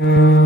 Hare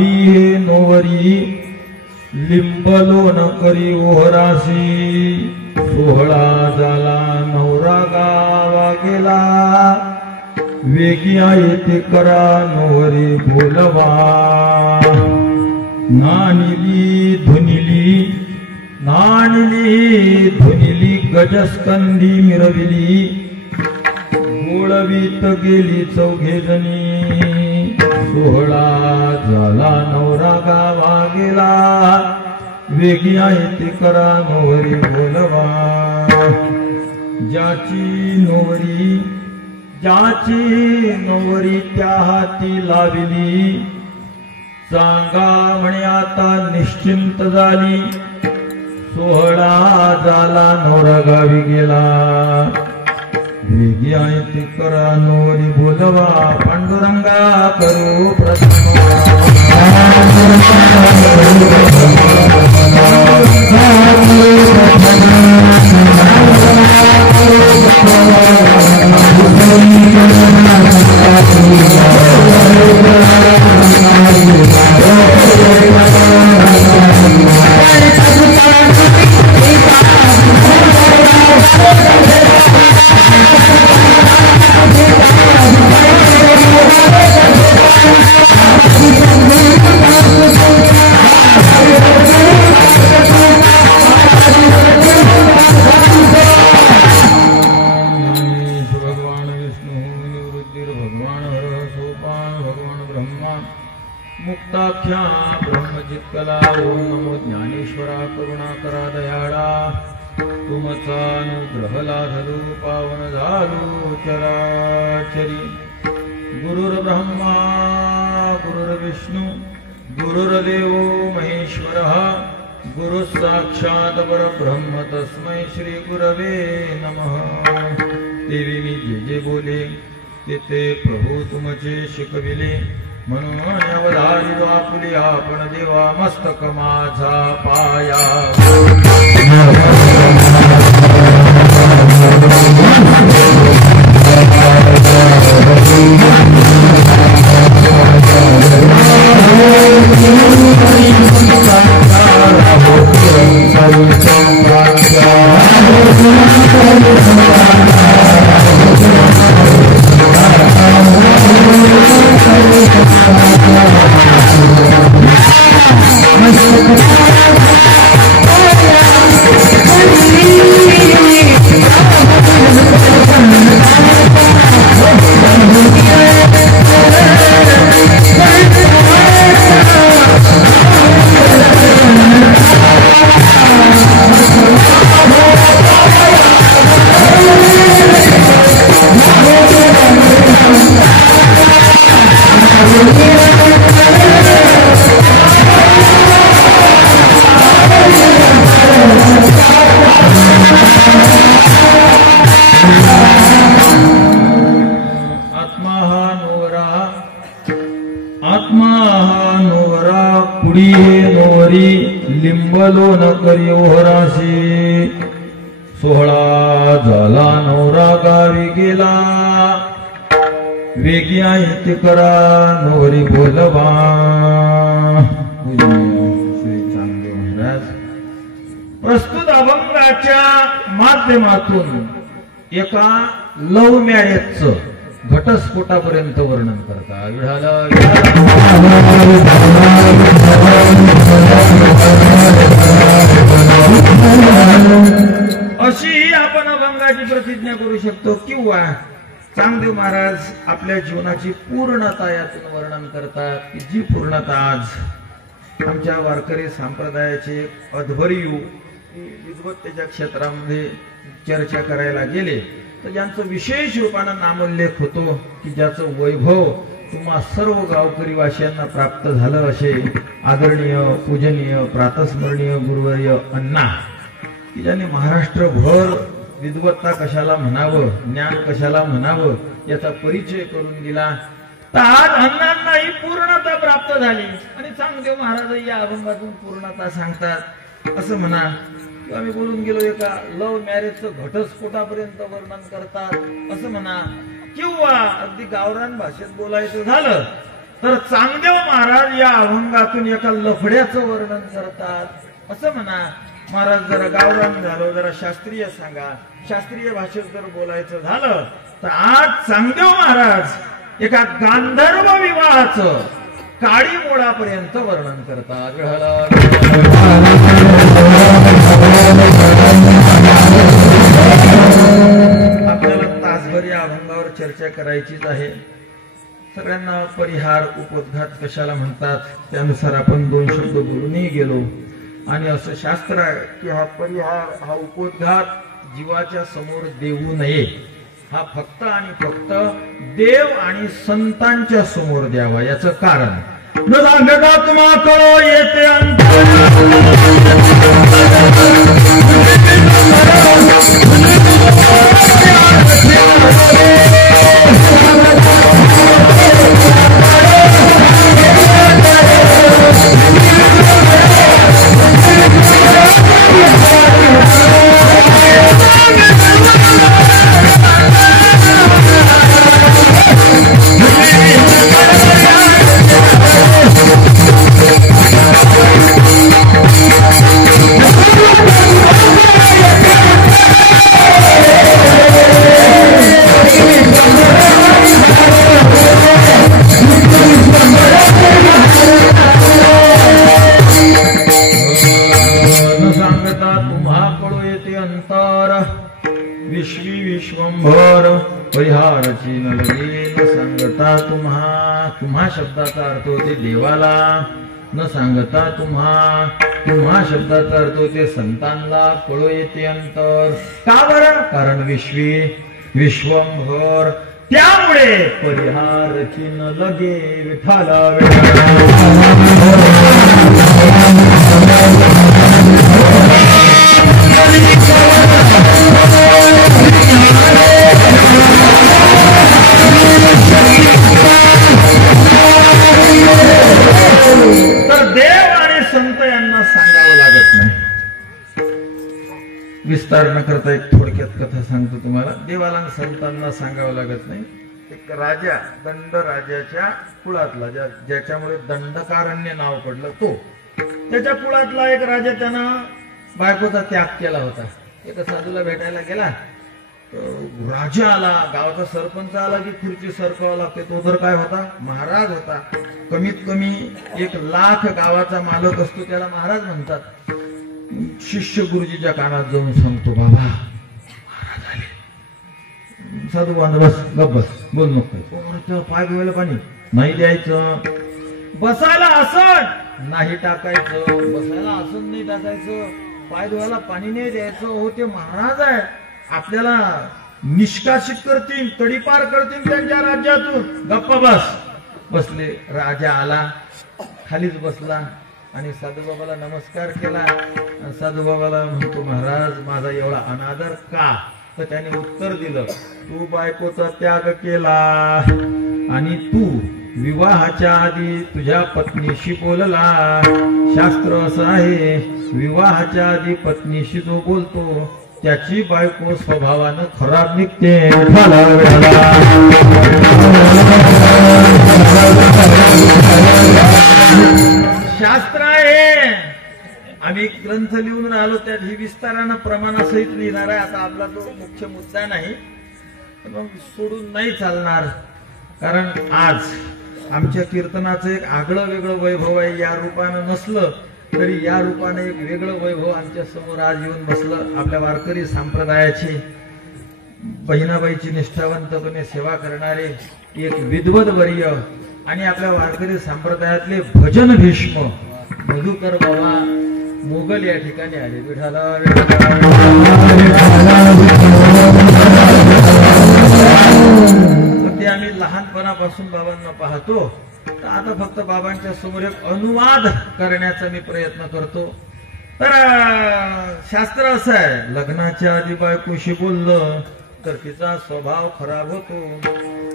पुढी हे नोवरी लिंबलो न करी ओहरासी 16 झाला नवरा गावा गेला वेगी येते करा नोवरी बोलवा नानिली धुनिली गजस्कंदी मिरविली गोळवीत गेली चौघे जणी 16 झाला नवरा गावा गेला वेगी येते करा नोवरी बोलवा ज्याची नोवरी त्या हाती लाविली सांगा म्हणे आता निश्चिंत झाली 16 झाला नवरा गावी गेला वेगी आयती करा नोवरी बोलवा पांडुरंगा करू मुक्ताख्या ब्रह्मजित्कला ओम नमो ज्ञानेश्वरा करुणाकरा दयाळा तुमचा अनुग्रह लाधलो पावन झालो चराचरी गुरुर्ब्रह्मा गुरुर्विष्णू गुरुर्देव महेश्वरः गुरु साक्षात परब्रह्म तस्मै श्री गुरवे नमः देवी मी जे बोले ते प्रभू तुमचे शिकविले म्हणून अवधारितो आपुले आपण देवा मस्तक माझा पाया लिंबलो न करी ओहराशी 16 झाला नवरा गावी गेला वेगी आयती करा नोवरी बोलवा प्रस्तुत अभंगाच्या माध्यमातून एका लव्ह मॅरेजचं घटस्फोटापर्यंत वर्णन करता अशी आपण अभंगाची प्रतिज्ञा करू शकतो किंवा चांगदेव महाराज आपल्या जीवनाची पूर्णता यातून वर्णन करतात की जी पूर्णता आज आमच्या वारकरी संप्रदायाचे अध्वर्यू विद्वत्तेच्या क्षेत्रामध्ये चर्चा करायला गेले तर ज्यांचं विशेष रूपाने नामोल्लेख होतो की ज्याचं वैभव तुम्हा सर्व गावकरी वासियांना प्राप्त झालं असे आदरणीय पूजनीय प्रातस्मरणीय गुरुवर्य अण्णा की ज्यांनी महाराष्ट्रभर विद्वत्ता कशाला म्हणावं ज्ञान कशाला म्हणावं याचा परिचय करून दिला तर आज अण्णांना ही पूर्णता प्राप्त झाली आणि चांगदेव महाराज या अभंगातून पूर्णता सांगतात असं म्हणा किंवा मी बोलून गेलो एका लव्ह मॅरेजचं घटस्फोटापर्यंत वर्णन करतात असं म्हणा किंवा अगदी गावरान भाषेत बोलायचं झालं तर चांगदेव महाराज या अभंगातून एका लफड्याचं वर्णन करतात. असं म्हणा, महाराज जरा गावरान झालो, जरा शास्त्रीय सांगा. शास्त्रीय भाषेत जर बोलायचं झालं तर आज चांगदेव महाराज एका गांधर्व विवाहाचं काळी मोडापर्यंत वर्णन करतात. आपल्याला तासभर या अभंगावर चर्चा करायचीच आहे. सगळ्यांना परिहार उपोद्घात कशाला म्हणतात त्यानुसार आपण दोन शब्द बोलूनही गेलो. आणि असं शास्त्र आहे की हा परिहार, हा उपोद्घात जीवाच्या समोर देऊ नये. हा फक्त आणि फक्त देव आणि संतांच्या समोर द्यावा. याचं कारण न सांगता तुम्हा कळो येते परिहारची न लगे न सांगता तुम्हा. तुम्हा शब्दाचा अर्थ होते देवाला, न सांगता तुम्हा. तुम्हा शब्दाचा अर्थ होते संतांना. कळो येते अंतर. का बरं? कारण विश्वी विश्वंभर. त्यामुळे परिहारची न लगे विठाला तर देव आणि संत यांना सांगावं लागत नाही. विस्तार न करता एक थोडक्यात कथा सांगतो तुम्हाला. देवाला आणि संतांना सांगावं लागत नाही. एक राजा, दंड राजाच्या कुळातला, ज्याच्यामुळे दंडकारण्य नाव पडलं, तो त्याच्या कुळातला एक राजा, त्यानं बायकोचा त्याग केला होता. एका साधूला भेटायला गेला. राजा आला, गावाचा सरपंच आला की खुर्ची सरकवावं लागते. तो तर काय होता? महाराज होता. कमीत कमी 1,00,000 गावाचा मालक असतो, त्याला महाराज म्हणतात. शिष्य गुरुजीच्या कानात जाऊन सांगतो, बाबा महाराज आले. साधू बांध, बस गप बस, बोल नको. पाय धुवायला पाणी नाही द्यायचं. बसायला आसन नाही टाकायचं. बसायला आसन नाही टाकायचं. पाय धुवायला पाणी नाही द्यायचं. हो, ते महाराज आहे, आपल्याला निष्कासित करतील, तडीपार करतील त्यांच्या राज्यातून. गप्पा बस. बसले. राजा आला, खालीच बसला आणि साधूबाबाला नमस्कार केला. साधूबाबाला म्हणतो, महाराज माझा एवढा अनादर का? तर त्याने उत्तर दिलं, तू बायकोचा त्याग केला आणि तू विवाहाच्या आधी तुझ्या पत्नीशी बोलला. शास्त्र असं आहे, विवाहाच्या आधी पत्नीशी जो बोलतो त्याची बायको स्वभावानं खराब निघते. शास्त्र आहे. आम्ही ग्रंथ लिहून राहिलो, त्यात ही विस्तारानं प्रमाणासहित लिहिणार आहे. आता आपला तो मुख्य मुद्दा नाही, मग सोडून नाही चालणार. कारण आज आमच्या कीर्तनाचं एक आगळं वेगळं वैभव आहे. या रूपानं नसलं तरी या रूपाने एक वेगळं वैभव आमच्या समोर आज येऊन बसलं. आपल्या वारकरी संप्रदायाची, बहिणाबाईची निष्ठावंतपणे सेवा करणारे एक विद्वद वर्य आणि आपल्या वारकरी संप्रदायातले भजन भीष्म मधुकर बाबा मोगल या ठिकाणी आले. विठाला ते आम्ही लहानपणापासून बाबांना पाहतो. तर आता फक्त बाबांच्या समोर एक अनुवाद करण्याचा मी प्रयत्न करतो. तर शास्त्र असं आहे, लग्नाच्या आधी बायकोशी बोललं तर तिचा स्वभाव खराब होतो.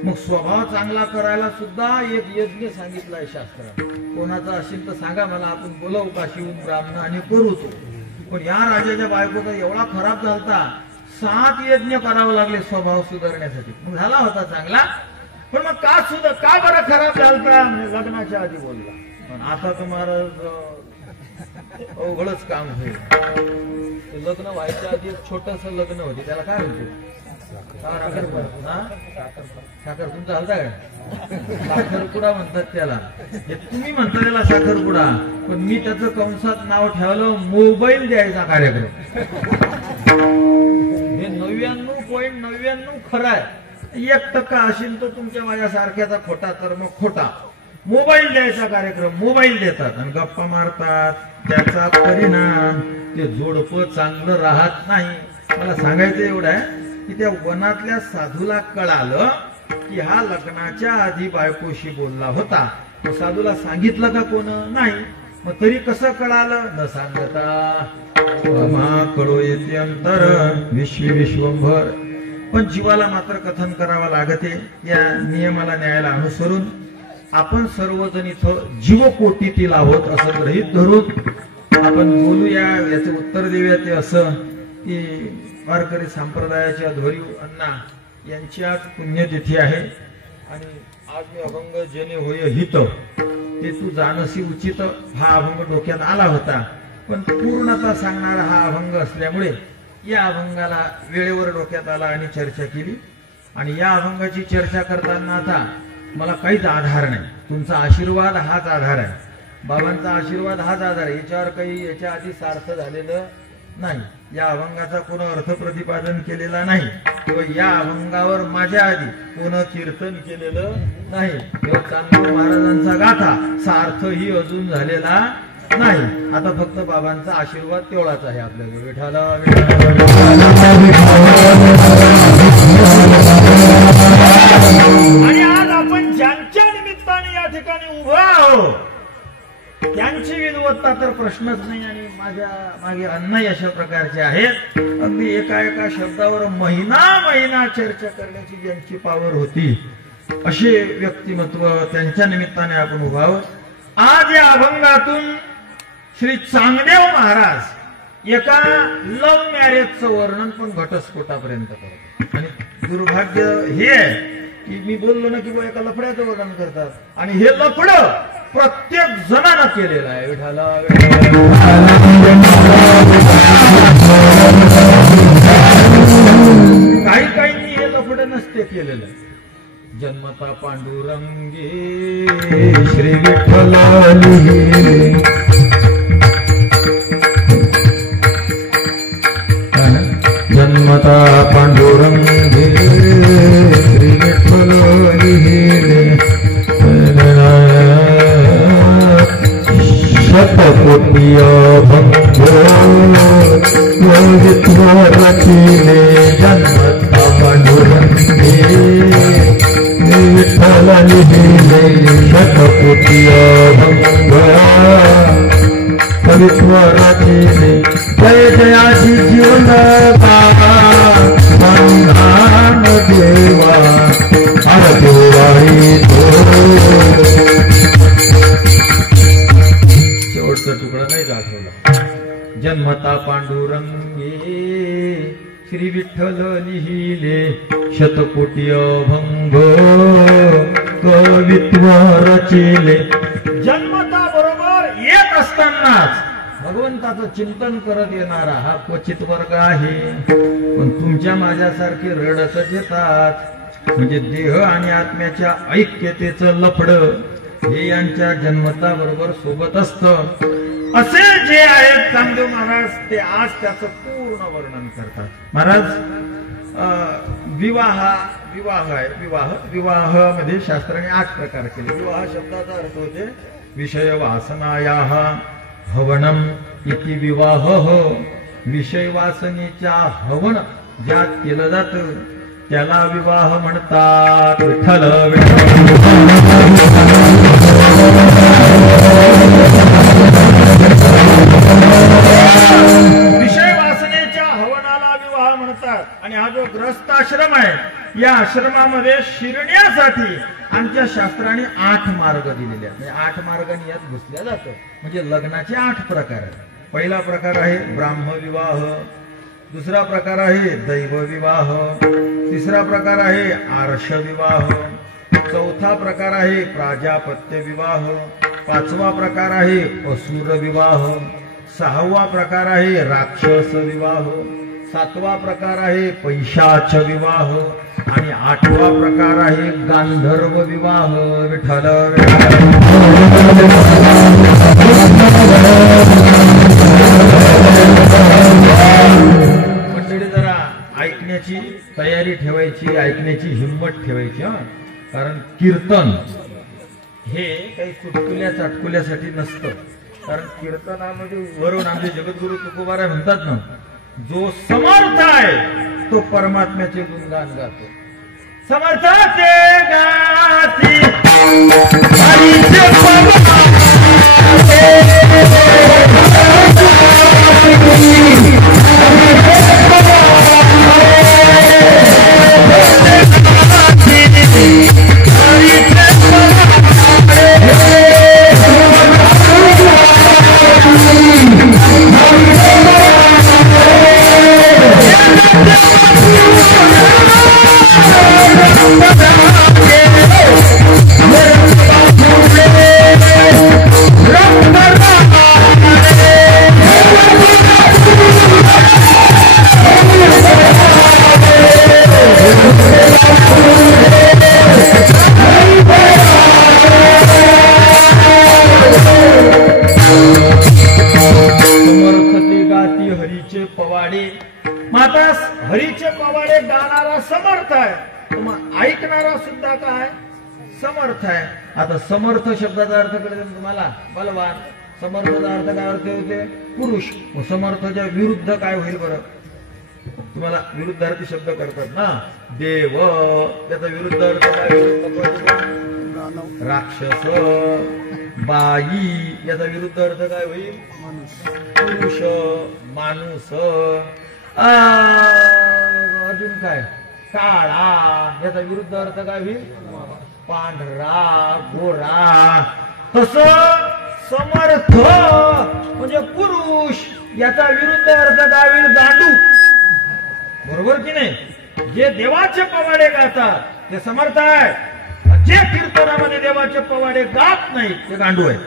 मग स्वभाव चांगला करायला सुद्धा एक यज्ञ सांगितलाय शास्त्रात. कोणाचा असेल तर सांगा मला, आपण बोलवू काशीहून ब्राह्मण आणि करू तो. पण या राजाच्या बायकोचा एवढा खराब झालता, 7 यज्ञ करावं लागले स्वभाव सुधारण्यासाठी. मग झाला होता चांगला, पण मग का बरं खराब झालता? म्हणजे लग्नाच्या आधी बोलला, पण आता तुम्हाला अवघडच काम होईल. लग्न व्हायच्या आधी एक छोटस लग्न होते, त्याला काय म्हणते? साखर तुमचा हलता काय? साखरपुडा म्हणतात त्याला. हे तुम्ही म्हणता त्याला साखरपुडा, पण मी त्याचं कंसात नाव ठेवलं मोबाईल द्यायचा कार्यक्रम. हे 99.99 खरं आहे. 1% असेल तर तुमच्या माझ्या सारख्याचा खोटा, तर मग खोटा. मोबाईल द्यायचा कार्यक्रम, मोबाईल देतात आणि गप्पा मारतात. त्याचा परिणाम ते जोडपं चांगलं राहत नाही. मला सांगायचं एवढं आहे की त्या वनातल्या साधूला कळालं की हा लग्नाच्या आधी बायकोशी बोलला होता. तो साधूला सांगितलं का कोण? नाही. मग तरी कसं कळालं? न सांगता कळो येते अंतर विश्वंभर. पण जीवाला मात्र कथन करावं लागते. या नियमाला न्यायाला अनुसरून आपण सर्वजण इथं जीवकोटीतील आहोत असं गृहीत धरून आपण बोलूया. याचं उत्तर देऊया ते असं की वारकरी संप्रदायाच्या ध्वरी अण्णा यांची आज पुण्यतिथी आहे आणि आज मी अभंग जेणे होय हित ते तू जाणसी उचित हा अभंग डोक्यात आला होता. पण पूर्णता सांगणारा हा अभंग असल्यामुळे या अभंगाला वेळेवर डोक्यात आला आणि चर्चा केली. आणि या अभंगाची चर्चा करताना आता मला काहीच आधार नाही. तुमचा आशीर्वाद हाच आधार आहे. बाबांचा आशीर्वाद हाच आधार आहे. याच्यावर काही याच्या आधी सार्थ झालेलं नाही. या अभंगाचा कोण अर्थ प्रतिपादन केलेला नाही किंवा या अभंगावर माझ्या आधी कोण कीर्तन केलेलं नाही किंवा चांगदेव महाराजांचा गाथा सार्थही अजून झालेला नाही. आता फक्त बाबांचा आशीर्वाद तेवढाच आहे आपल्याकडे. विठाला आणि आज आपण ज्यांच्या निमित्ताने या ठिकाणी उभा आहोत त्यांची विद्वत्ता तर प्रश्नच नाही. आणि माझ्या मागे अण्णाही अशा प्रकारचे आहेत. अगदी एका शब्दावर महिना चर्चा करण्याची ज्यांची पावर होती असे व्यक्तिमत्व, त्यांच्या निमित्ताने आपण उभा आहोत. आज या अभंगातून श्री चांगदेव महाराज एका लव्ह मॅरेजचं वर्णन पण घटस्फोटापर्यंत करतात. आणि दुर्भाग्य हे आहे की मी बोललो ना की एका लफड्याचं वर्णन करतात आणि हे लफड प्रत्येक जणांना केलेलं आहे. विठाला काहींनी हे लफड नसते केलेलं. जन्मता पांडुरंगी श्री विठ्ठल जन्मता पांडुरंगी श्री विठ्ठल शतकोटी भंगो रचिले जन्मता पांडुरंगी विठ्ठल लिहिले शतकोटी भंगो रचिले जय जयाची जीवन नाम देवा देवाई शेवटचा तुकडा नाही दाखवला. जन्मता पांडुरंगी श्री विठ्ठल लिहिले शतकोटी अभंग कवित्व रचिले. जन्मता बरोबर येत असतानाच भगवंताचं चिंतन करत येणारा हा क्वचित वर्ग आहे. पण तुमच्या माझ्यासारखे रडतच येतात. म्हणजे देह आणि आत्म्याच्या ऐक्यतेचं लफड हे यांच्या जन्मता बरोबर सोबत असतं. असे जे आहेत चांगदेव महाराज ते आज त्याचं पूर्ण वर्णन करतात. महाराज विवाह मध्ये शास्त्राने 8 प्रकार केले. विवाह शब्दाचा अर्थ होते विषय वासनायाः हवनम इति विवाह. विषय वासनेच्या हवन ज्यात केलं जातं त्याला विवाह म्हणतात. विठ्ठल विषय वासनेच्या हवनाला विवाह म्हणतात. आणि हा जो ग्रस्ताश्रम आहे या आश्रमामध्ये शिरण्यासाठी आमच्या शास्त्राने 8 मार्ग दिलेले आहेत. 8 मार्गांनी यात घुसल्या जातं. म्हणजे लग्नाचे 8 प्रकार आहेत. पहिला प्रकार आहे ब्राह्मविवाह, दुसरा प्रकार आहे दैव विवाह, तिसरा प्रकार आहे आर्ष विवाह, चौथा प्रकार आहे प्राजापत्य विवाह, पाचवा प्रकार आहे असुर विवाह, सहावा प्रकार आहे राक्षस विवाह, सातवा प्रकार आहे पैशाच विवाह आणि आठवा प्रकार आहे गांधर्व विवाह. विठ्ठल मंडळी जरा ऐकण्याची तयारी ठेवायची, ऐकण्याची हिंमत ठेवायची. कारण कीर्तन हे काही चुटकुल्या चाटकुल्यासाठी नसतं. कारण कीर्तनामध्ये वरून आमचे जगद्गुरु तुकोबाराय म्हणतात ना, जो समर्थ आहे तो परमात्म्याचे गुणगान गातो. समर्थाचे गाती हरीचे हरीचे पवाडे गाणारा समर्थ आहे, मग ऐकणारा सुद्धा काय समर्थ आहे. आता समर्थ शब्दाचा अर्थ कळेल तुम्हाला, बलवान. समर्थाचा अर्थ काय अर्थ होते पुरुष. मग समर्थाच्या विरुद्ध काय होईल बरं, तुम्हाला विरुद्धार्थी शब्द करतात ना, देव. त्याचा विरुद्ध अर्थ काय होईल, राक्षस. बाई याचा विरुद्ध अर्थ काय होईल, पुरुष माणूस. अजून काय, काळा याचा विरुद्ध अर्थ काय होईल, पांढरा गोरा. तस समर्थ म्हणजे पुरुष याचा विरुद्ध अर्थ काय होईल, गांडू. बरोबर की नाही. जे देवाचे पवाडे गातात ते समर्थ आहे, जे कीर्तनामध्ये देवाचे पवाडे गात नाहीत ते गांडू आहे.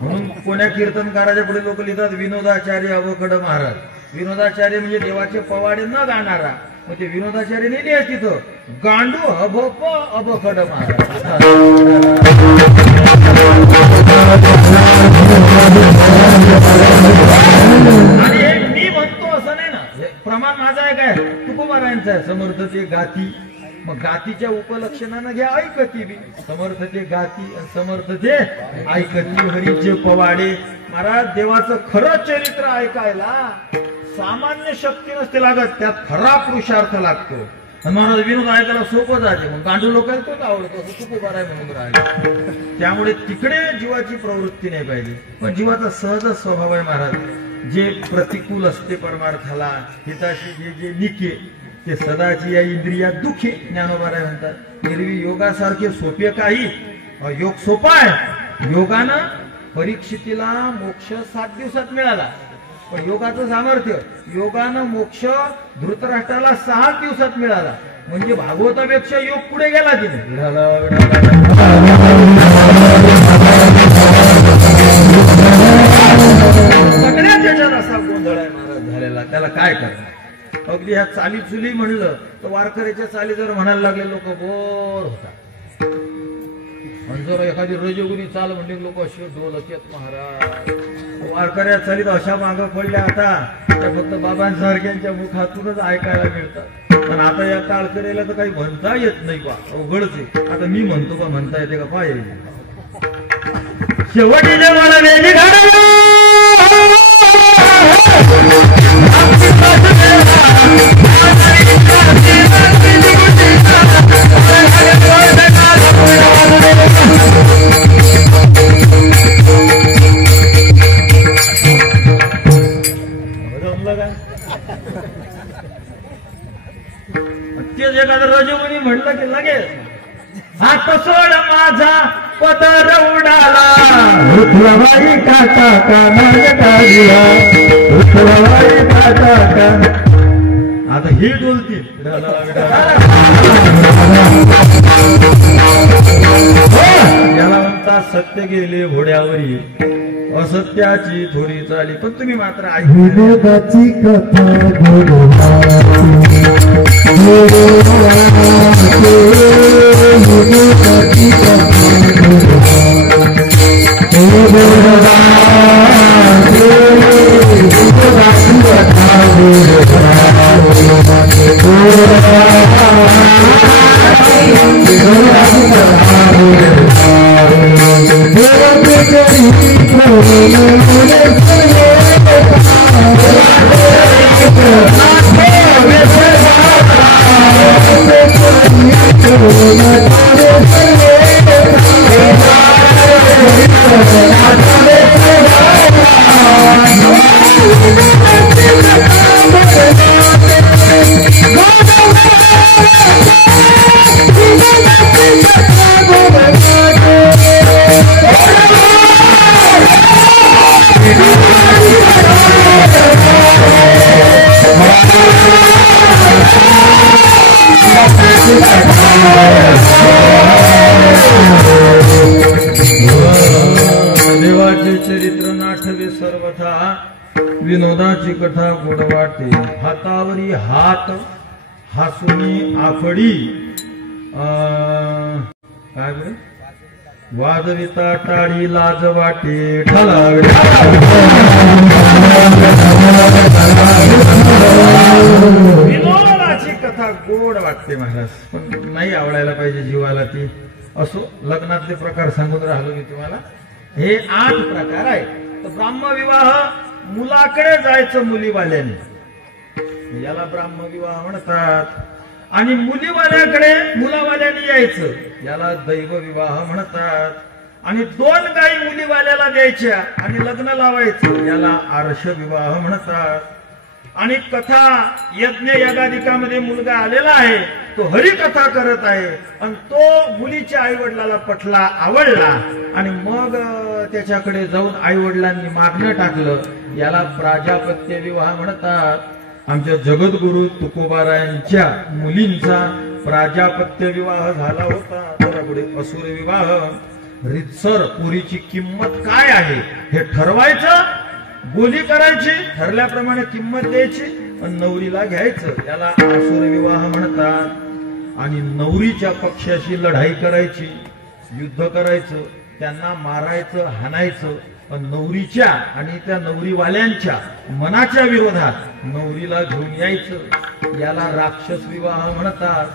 म्हणून कोण्या कीर्तनकाराच्या पुढे लोक लिहितात विनोदाचार्य अवकड महाराज. विनोदाचार्य म्हणजे देवाचे पवाडे न गाणारा. मग ते विनोदाचार्य नाही लिहायच तिथं, गांडू अभप अभकड महाराज. आणि हे मी म्हणतो असं नाही ना, प्रमाण माझं आहे काय, तुकोबारायांचं आहे. समर्थ ते गाती, मग गातीच्या उपलक्षणानं घ्या ऐकती बी. समर्थ ते गाती आणि समर्थ ते ऐकती. हरीचे पवाडे. महाराज देवाचं खरं चरित्र ऐकायला सामान्य शक्ती नसते लागत, त्यात खरा पुरुषार्थ लागतो. महाराज विनोद ऐकायला सोपं जाते, मग गांडू लोकांना तोच आवडतो असं तुकोबाराय म्हणून राहिले. त्यामुळे तिकडे जीवाची प्रवृत्ती नाही पाहिजे. पण जीवाचा सहजच स्वभाव आहे महाराज, जे प्रतिकूल असते परमार्थाला, हिताशी जे जे निके ते सदाची या इंद्रियात दुखे. ज्ञानोबाराय म्हणतात एरवी योगासारखे सोपे काही, योग सोपा आहे. योगानं परीक्षितीला मोक्ष 7 दिवसात मिळाला, पण योगाचं सामर्थ्य, योगानं मोक्ष धृतराष्ट्राला 6 दिवसात मिळाला. म्हणजे भागवतापेक्षा योग पुढे गेला की नाही. सगळ्याच याच्यात असा गोंधळ आहे महाराज झालेला, त्याला काय करणार. अगदी ह्या चाली चुली म्हणलं तर वारकऱ्याच्या चाली जर म्हणायला लागले लोक बोर होतात. आणि जर एखादी रजोगुणी चाल म्हणजे लोक अशी डोलत येत महाराज. वारकऱ्या चालीत अशा मागं पडल्या आता त्या फक्त बाबांसारख्यांच्या मुखातूनच ऐकायला मिळतात. पण आता या टाळकऱ्याला तर काही म्हणता येत नाही बा, अवघडच आहे. आता मी म्हणतो का म्हणता येते का पाय शेवटीच्या मला वेगळी तेच एखादं रजोगुणी म्हटलं की लगेच हात सोड माझा पदर उडाला, रुखवाई काटा काना काढला, रुखवाई काटा काना. आता हे डोलतील याला म्हणतात सत्य गेले घोड्यावरी असत्याची थोडी चाली. पण तुम्ही मात्र विनोदाची कथा देवाचे चरित्र नाठवे सर्वथा विनोदाची कथा गोड वाटते. हातावरी हात हासुनी आफडी काय बरे वाजविता टाळी लाज वाटे ठलावे. विनोदाची कथा गोड वाटते महाराज, पण नाही आवडायला पाहिजे जीवाला ती. असो लग्नातले प्रकार सांगून राहिलो मी तुम्हाला. हे 8 प्रकार आहे. तर ब्राह्मविवाह मुलाकडे जायचं मुलीवाल्याने, याला ब्राह्मविवाह म्हणतात. आणि मुलीवाल्याकडे मुलावाल्याने यायचं, याला दैवविवाह म्हणतात. आणि 2 गाई मुलीवाल्याला द्यायच्या आणि लग्न लावायचं, याला आर्ष विवाह म्हणतात. आणि कथा यज्ञ यागादिकामध्ये मुलगा आलेला आहे, तो हरिकथा करत आहे आणि तो मुलीच्या आई वडिलाला पटला, आवडला आणि मग त्याच्याकडे जाऊन आई वडिलांनी मागणं टाकलं, याला प्राजापत्य विवाह म्हणतात. आमच्या जगद्गुरु तुकोबारायांच्या मुलींचा प्राजापत्य विवाह झाला होता. त्यापुढे असुर विवाह, रितसर पोरीची किंमत काय आहे हे ठरवायचं, बोली करायची, ठरल्याप्रमाणे किंमत द्यायची आणि नवरीला घ्यायचं, याला असुर विवाह म्हणतात. आणि नवरीच्या पक्षाशी लढाई करायची, युद्ध करायचं, त्यांना मारायचं, हाणायचं. नवरीच्या आणि त्या नवरीवाल्यांच्या मनाच्या विरोधात नवरीला घेऊन यायचं, याला राक्षस विवाह म्हणतात.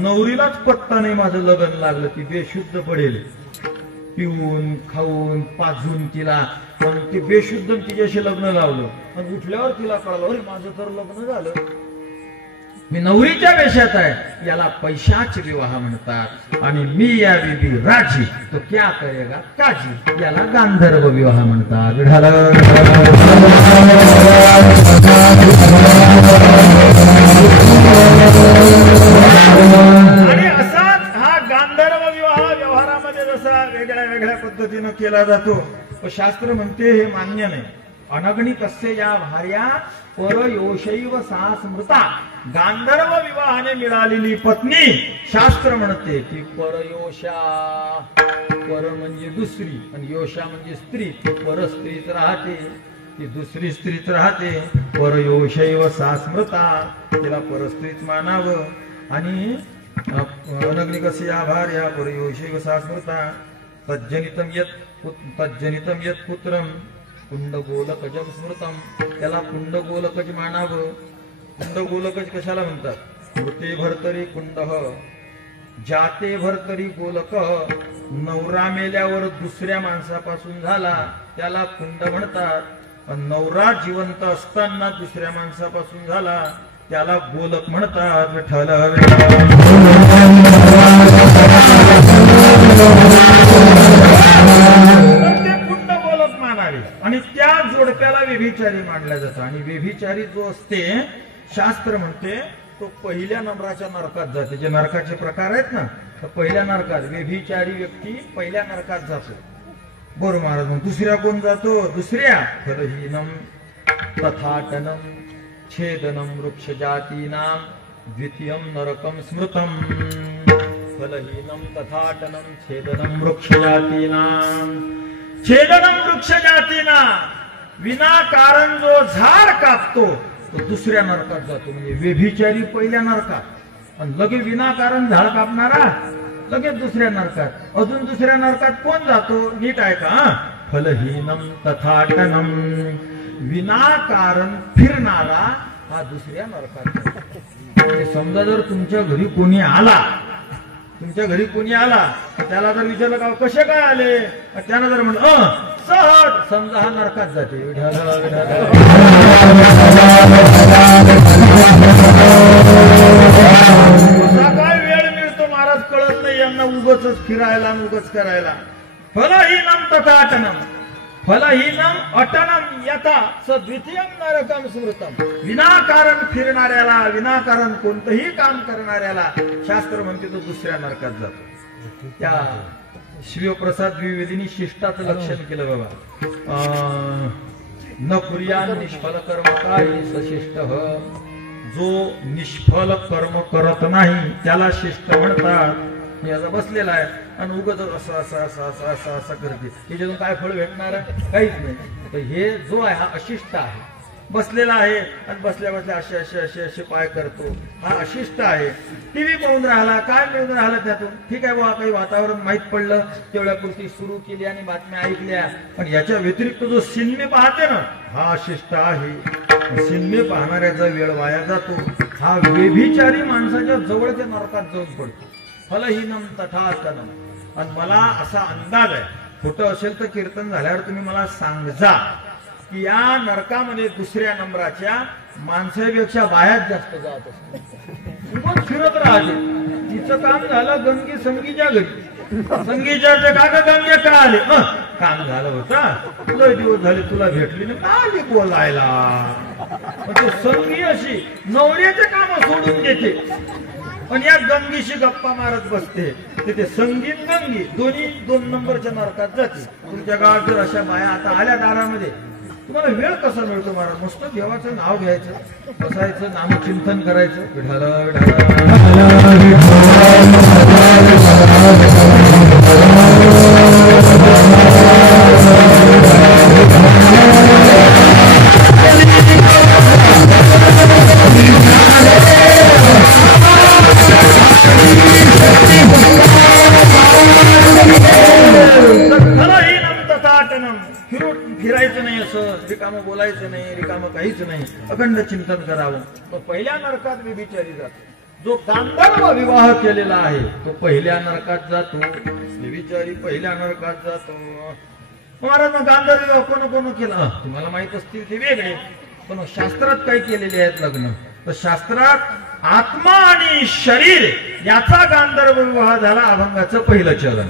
नवरीलाच पत्ता नाही माझं लग्न लागलं, ती बेशुद्ध पडेल, पिऊन खाऊन पाजून तिला, पण ती बेशुद्ध तिच्याशी लग्न लावलं आणि उठल्यावर तिला कळलं अरे माझं तर लग्न झालं, मी नवरीच्या वेशात आहे, याला पैशाच विवाह म्हणतात. आणि मी या बीबी राजी तो क्या करेगा काजी, याला गांधर्व विवाह म्हणतात. आणि असाच हा गांधर्व विवाह व्यवहारामध्ये जसा वेगळ्या वेगळ्या पद्धतीनं केला जातो, शास्त्र म्हणते हे मान्य नाही. अनगणी कस्य या भार्या परयोशैव सा स्मृता. गांधर्व विवाहाने मिळालेली पत्नी शास्त्र म्हणते की परयोषा, पर म्हणजे दुसरी आणि योषा म्हणजे स्त्री, परस्त्रीच राहते, ती दुसरी स्त्रीच राहते. परयोशैव सा स्मृता, तिला परस्त्रीच मानावं. आणि अनग्नि कस्य या भार्या परयोशैव सा स्मृता तज्जनितम यत् पुत्रम कुंडगोलकजम स्मृतम, त्याला कुंडगोलकज मानावं. कुंडगोलकज कशाला म्हणतात? मृते भरतरी कुंडः जाते भरतरी गोलक. नवरा मेल्यावर दुसऱ्या माणसापासून झाला त्याला कुंड म्हणतात. नवरा जिवंत असताना दुसऱ्या माणसापासून झाला त्याला गोलक म्हणतात. विठ्ठल आणि त्या जोडप्याला व्यभिचारी मानल्या जातं. आणि व्यभिचारी जो असते शास्त्र म्हणते तो पहिल्या नंबराच्या नरकात जाते. जे नरकाचे प्रकार आहेत ना, तर पहिल्या नरकात व्यभिचारी व्यक्ती पहिल्या नरकात जातो. बरं महाराज, मग दुसऱ्या कोण जातो? दुसऱ्या खरहीनम तथाटनम, छेदनं वृक्षजातीनां द्वितीयं नरकं स्मृतम् फलहीनं तथाटनं छेदनं वृक्षजातीनां छेदनं वृक्षजातीनां विनाकारण जो झाड कापतो तो दुसऱ्या नरकात जातो. म्हणजे व्यभिचारी पहिल्या नरकात आणि लगेच विनाकारण झाड कापणारा लगेच दुसऱ्या नरकात, अजून दुसऱ्या नरकात कोण जातो नीट ऐका. फलहीनम तथाटनम विनाकारण फिरणारा हा दुसऱ्या नरकात. समजा जर तुमच्या घरी कोणी आला त्याला जर विचारलं का कसे काय आले, त्यानं जर म्हटलं सहज, समजा हा नरकात जाते. काय वेळ मिळतो महाराज कळत नाही यांना उगच फिरायला उगच करायला. फलहीनम तथाटनम फलहीनम अटनम यथा स द्वितीयम नरकम स्मृतम. विनाकारण फिरणाऱ्याला विनाकारण कोणतंही काम करणाऱ्याला शास्त्र म्हणते तो दुसऱ्या नरकात जातो. त्या शिवप्रसाद द्विवेदींनी शिष्टाचं लक्षण केलं बाबा. न कुर्यान निष्फल कर्मकारी सशिष्ट. जो निष्फल कर्म करत नाही त्याला शिष्ट म्हणतात. याचा बसलेला आहे आणि उगाच असं असं असं असं असं असं करते, त्याच्यातून काय फळ भेटणार आहे? काहीच नाही. तर हे जो आहे हा अशिष्ट आहे. बसलेला आहे आणि बसल्या बसल्या असे असे असे असे पाय करतो, हा अशिष्ट आहे. टीव्ही पाहून राहिला, काय मिळून राहिलं त्यातून? ठीक आहे बाबा, काही वातावरण माहीत पडलं तेवढ्या पुरती सुरू केली आणि बातम्या ऐकल्या, पण याच्या व्यतिरिक्त जो सिनेमे पाहते ना हा अशिष्ट आहे. सिनेमे पाहणाऱ्याचा वेळ वाया जातो. हा व्यभिचारी माणसाच्या जवळच्या नरकात जाऊन पडतो. फलहीनम तथाटनम. आणि मला असा अंदाज आहे, खोटं असेल तर कीर्तन झाल्यावर तुम्ही मला सांगा की या नरकामध्ये दुसऱ्या नंबराच्या माणसापेक्षा बायाच जास्त जात असतात. फिरत राहते. तिचं काम झालं गंगी संगीच्या घरी. संगीच्या का गंगे का आले? काम झालं होतं, लय दिवस झाले तुला भेटली ना, आली बोलायला. संगी अशी नवऱ्याचे काम सोडून देते पण या गंगीशी गप्पा मारत बसते. तिथे संगीत गंगी दोन्ही 2 नंबरच्या नरकात जाते. तुमच्या गावात जर अशा बाया आता आल्या दारामध्ये, तुम्हाला वेळ कसा मिळतो महाराज? मस्त देवाचं नाव घ्यायचं, बसायचं, नामचिंतन करायचं. फिरायचं नाही, असं रिकामं बोलायचं नाही, रिकामं काहीच नाही, अखंड चिंतन करावं. तो पहिल्या नरकात व्यभिचारी जातो. जो गांधर्व विवाह केलेला आहे तो पहिल्या नरकात जातो. व्यभिचारी पहिल्या नरकात जातो. महाराज मग गांधर्व विवाह कोण केला तुम्हाला माहित असतील ते वेगळे, पण शास्त्रात काही केलेले आहेत लग्न. तर शास्त्रात आत्मा आणि शरीर याचा गांधर्व विवाह झाला अभंगाचं पहिलं चलन.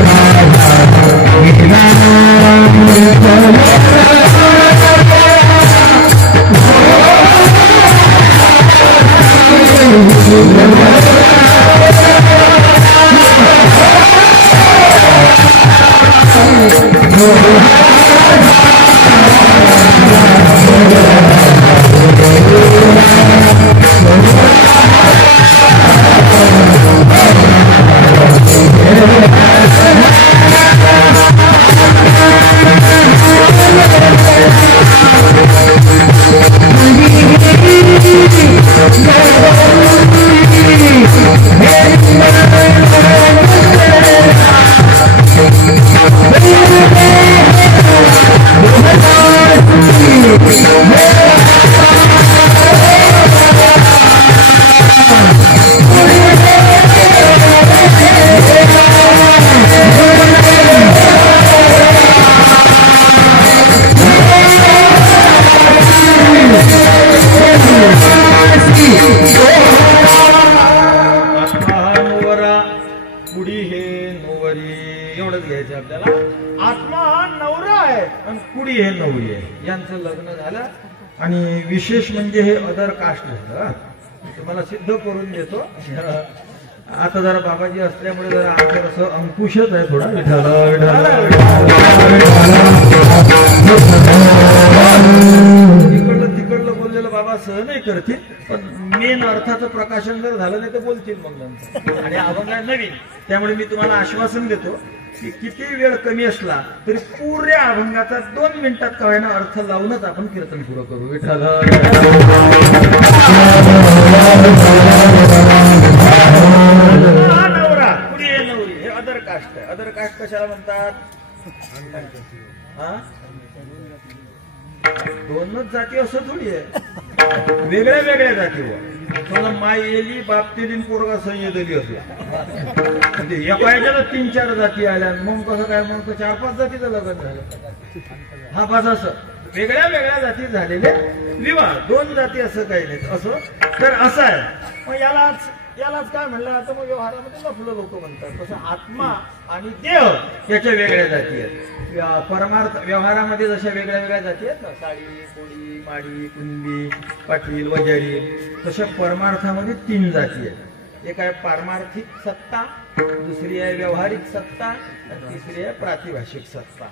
Hare आणि विशेष म्हणजे हे अदर कास्ट झालं. तुम्हाला सिद्ध करून देतो. आता जरा बाबाजी असल्यामुळे जरा आमचं असं अंकुशच आहे थोडा. तिकडलं बोललेलं बाबा सह नाही करतील, पण मेन अर्थाचं प्रकाशन जर झालं नाही तर बोलतील मग नंतर. आणि अभंग आहे नवीन, त्यामुळे मी तुम्हाला आश्वासन देतो की किती वेळ कमी असला तरी पुऱ्या अभंगाचा 2 मिनिटात कळण्याचा अर्थ लावूनच आपण कीर्तन पुरं करू. विठ्ठल नवरा पुढे नवरी हे अदर कास्ट आहे. अदर कास्ट कशाला म्हणतात? दोनच जाती असं थोडी आहे, वेगळ्या वेगळ्या जाती. मला माय येली बाप ते दिन पोरगा संयदली असला एका याच्याला 3-4 जाती आल्या. मग कसं काय? मग 4-5 जातीचं लग्न झालं. हा बस असं वेगळ्या वेगळ्या जाती झालेले विवाह. 2 जाती असं काही नाही. असं तर असं आहे. मग यालाच काय म्हणलं आता? मग व्यवहारामध्ये लफलं लोक म्हणतात. तसं आत्मा आणि देह याच्या वेगळ्या जाती आहेत. परमार्थ व्यवहारामध्ये जशा वेगळ्या वेगळ्या जाती आहेत ना, साडी, कोळी, माडी, कुणबी, पाटील, वजारी, तशा परमार्थामध्ये 3 जाती आहेत. एक आहे पारमार्थिक सत्ता, दुसरी आहे व्यावहारिक सत्ता, आणि तिसरी आहे प्रातिभाषिक सत्ता.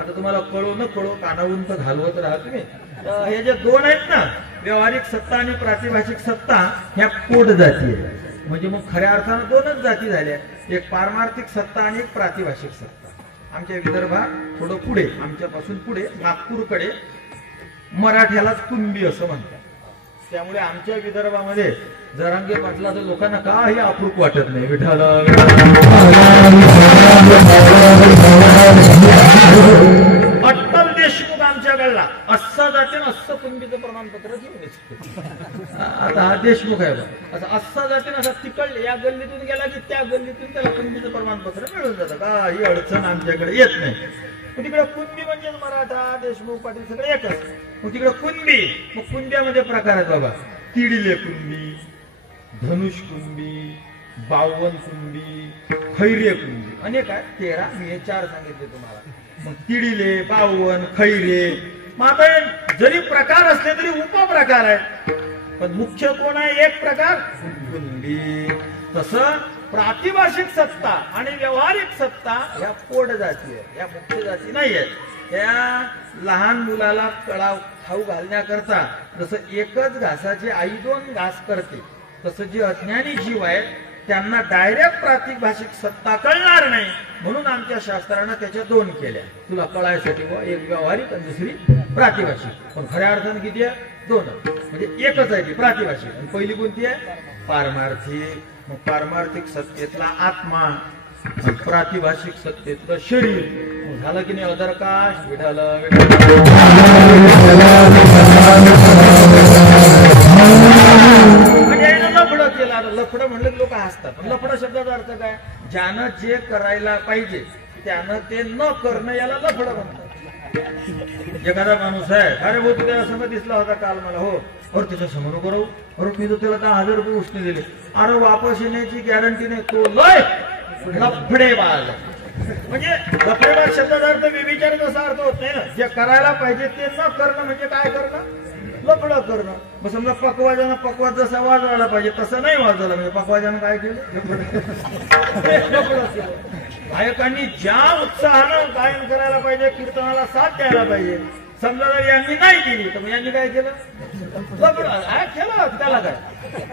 आता तुम्हाला कळो न कळो कानावून तर घालवत राहा तुम्ही. हे जे 2 आहेत ना, व्यावहारिक सत्ता आणि प्रातिभाषिक सत्ता, ह्या कोड जाती आहेत. म्हणजे मग खऱ्या अर्थानं 2च जाती झाल्या, एक पारमार्थिक सत्ता आणि एक प्रातिभाषिक सत्ता. आमच्या विदर्भात थोडं पुढे, आमच्यापासून पुढे नागपूरकडे मराठ्यालाच कुणबी असं म्हणतात. त्यामुळे आमच्या विदर्भामध्ये जरांगे पाटलाचं लोकांना काही अप्रूप वाटत नाही. विठ्ठल अट्टल देशमुख आमच्या गळला अस्सा जाते ना, अस्स कुणबीचं प्रमाणपत्र घेऊन. आता हा देशमुख आहे असं अस्सा जाते ना, असा तिकडले या गल्लीतून गेला की त्या गल्लीतून त्याला कुणबीचं प्रमाणपत्र मिळून जातं. काही अडचण आमच्याकडे येत नाही. तिकडे कुणबी म्हणजे मराठा, देशमुख, पाटील सगळं एकच. मग तिकडे कुणबी, मग कुणब्यामध्ये प्रकार आहेत बाबा. तिडिले कुणबी, धनुष कुणबी, बावन कुणबी, खैरे कुणबी, अनेक आहेत. 13 मी हे 4 सांगितले तुम्हाला. मग तिडिले, बावन, खैरे. मग आता जरी प्रकार असले तरी उपप्रकार आहेत, पण मुख्य कोण आहे? एक प्रकार कुणबी. तसं प्रातिभाषिक सत्ता आणि व्यावहारिक सत्ता ह्या पोट जाती आहेत, या मुख्य जाती नाही आहेत. त्या लहान मुलाला कळा खाऊ घालण्याकरता जसं एकच घासाची आई 2 घास करते, तसं जे अज्ञानी जीव आहेत त्यांना डायरेक्ट प्रातिभाषिक सत्ता कळणार नाही, म्हणून आमच्या शास्त्रानं त्याच्या 2 केल्या. तुला कळायसाठी एक व्यावहारिक आणि दुसरी प्रातिभाषिक. पण खऱ्या अर्थानं किती आहे? 2. म्हणजे एकच आहे ती प्रातिभाषिक. आणि पहिली कोणती आहे? पारमार्थिक. मग पारमार्थिक सत्तेतला आत्मा, प्रातिभाषिक सत्तेतलं शरीर. झालं की नाही अदर कास्ट? विठालं लफडं केलं. आता लफडं म्हणलं लोक हसतात, पण लफडा शब्दाचा अर्थ काय? ज्यानं जे करायला पाहिजे त्यानं ते न करणं याला लफडं म्हणतात. एखादा माणूस आहे, अरे भाऊ तू त्याला समोर दिसला होता काल मला. हो. अरे त्याच्या समोर नको राहू. अरे मी तर त्याला 10,000 रुपये उष्णे दिले. अरे वापस येण्याची गॅरंटी नाही. तो लय लफडेबाज. म्हणजे लफडेबाज शब्दाचा अर्थ व्यभिचार असा अर्थ होत नाही ना. जे करायला पाहिजे ते न करणं म्हणजे काय करणं? लफडं करणं. मग समजा पकवाजानं पकवाज जसा वाजवायला पाहिजे तसं नाही वाजवला म्हणजे पकवाजानं काय केलं? लफडं केलं. गायकांनी ज्या उत्साहानं गायन करायला पाहिजे, कीर्तनाला साथ द्यायला पाहिजे, समजा जर यांनी नाही केली तर मग यांनी काय केलं? लफडं केलं. त्याला काय,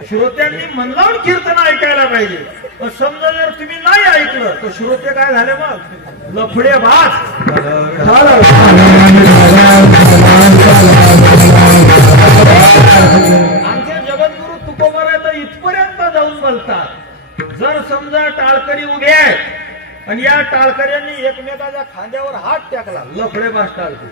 श्रोत्यांनी मन लावून कीर्तन ऐकायला पाहिजे. पण समजा जर तुम्ही नाही ऐकलं तर श्रोते काय झाले? मग लफडे बाज. आमचे जगद्गुरु तुकोबराय तर इथपर्यंत जाऊन बोलतात, जर समजा टाळकरी उभे आहेत आणि या टाळकऱ्यांनी एकमेकाच्या खांद्यावर हात टाकला, लफडे बाज टाळकरी.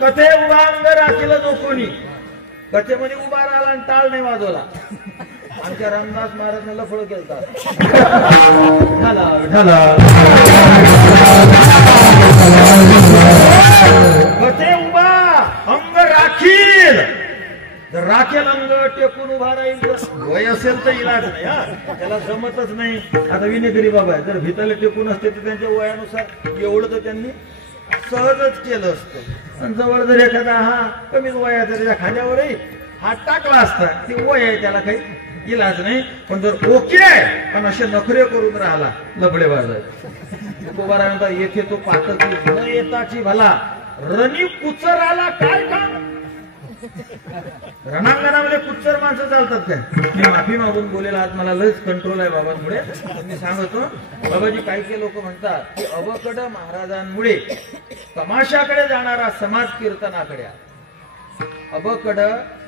कथे उभा अंग राखील जो कोणी, कथेमध्ये उभा राहिला आणि टाळ नाही वाजवला. आमच्या रामदास महाराजने लफडं केलं. कथे उभा अंग राखील, जर राखेल अंग टेकून उभा राहील, वय असेल तर इलाज नाही. हा त्याला जमतच नाही. आता विनेकरी बाबा आहे, जर भिताला टेकून असते तर त्यांच्या वयानुसार एवढं तर त्यांनी सहजच केलं असतं. आणि जवळ जर एखादा हा कमीच वयाचा त्याच्या खांद्यावरही हात टाकला असता, ते वय आहे त्याला काही इलाज नाही. पण जर ओके आहे पण असे नखरे करून राहिला, लफडे बाजाय. तुकोबाराय म्हणता, येथे तो पातकी न येताची भला, रणी कुचर आला काय काम. रणांगणामध्ये कुच्चर माणसं चालतात काय? मी माफी मागून बोलेला, आज मला लयच कंट्रोल आहे बाबांमुळे. मी सांगतो बाबाजी, काही काही लोक म्हणतात की अवकड महाराजांमुळे तमाशाकडे जाणारा समाज कीर्तनाकडे आला. अवकड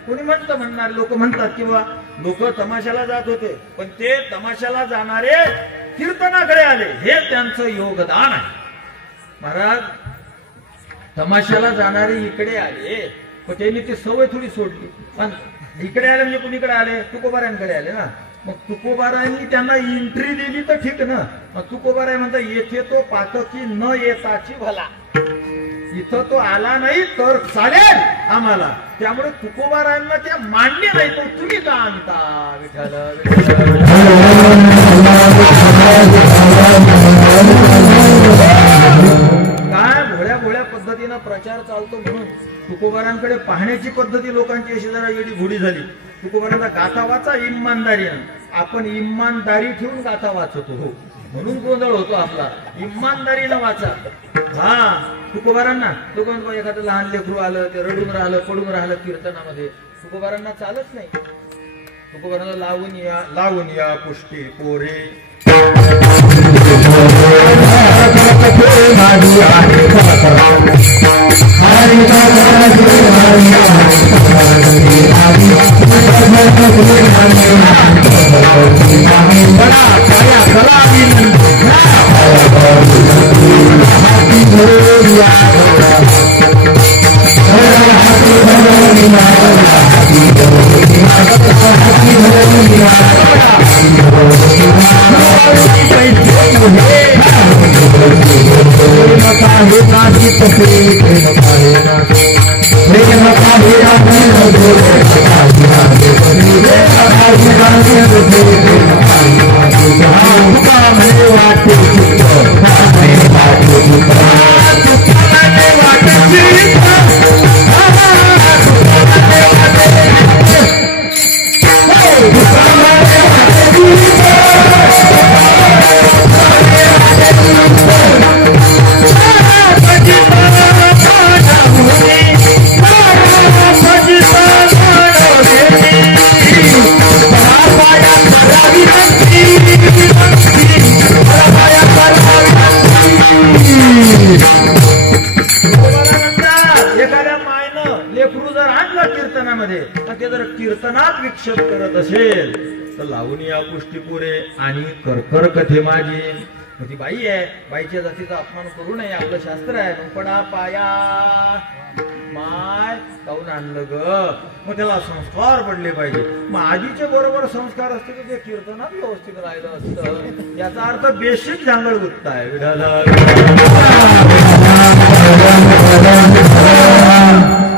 कोणी म्हणतं, म्हणणारे लोक म्हणतात किंवा लोक तमाशाला जात होते पण ते तमाशाला जाणारे कीर्तनाकडे आले, हे त्यांचं योगदान आहे. महाराज तमाशाला जाणारे इकडे आले पण त्यांनी ती सवय थोडी सोडली. पण इकडे आले म्हणजे कुणीकडे आले? तुकोबारायांकडे आले ना. मग तुकोबारायांनी त्यांना एंट्री दिली तर ठीक ना. मग तुकोबाराय म्हणता, येथे तो पातकी न येताची भला. इथं तो आला नाही तर चालेल आम्हाला. त्यामुळे तुकोबारायांना त्या मान्य नाही, तो तुम्ही का आणता? विठ्ठल काय भोळ्या भोळ्या पद्धतीनं प्रचार चालतो म्हणून तुकोबारांकडे पाहण्याची पद्धती लोकांची अशी जरा एवढी घोडी झाली. तुकोबारांचा गाथा वाचा इमानदारीनं. आपण इमानदारी ठेवून गाथा वाचतो हो, म्हणून गोंधळ होतो आपला. इमानदारीनं वाचा. हा तुकोबारांना लोकांना एखादं लहान लेकरू आलं, ते रडून राहिलं पडून राहिलं कीर्तनामध्ये, तुकोबारांना चालत नाही. तुकोबारांना लावून या पुष्टी पोरे. हरी एखाद्या मायनं लेकरू जर आणलं कीर्तनामध्ये तर ते जर कीर्तनात विक्षेप करत असेल तर लावून या पुष्टी पुरे आणि करकर कथे माझी ती बाई आहे, बाईच्या जातीचा अपमान करू नये आपलं शास्त्र आहे. पडा पाया माय काऊन आणलं ग, मग त्याला संस्कार पडले पाहिजे. मग आधीचे बरोबर संस्कार असते तर ते कीर्तनात व्यवस्थित राहिलं असतं. याचा अर्थ बेसिक जांगळ गुत्ता आहे.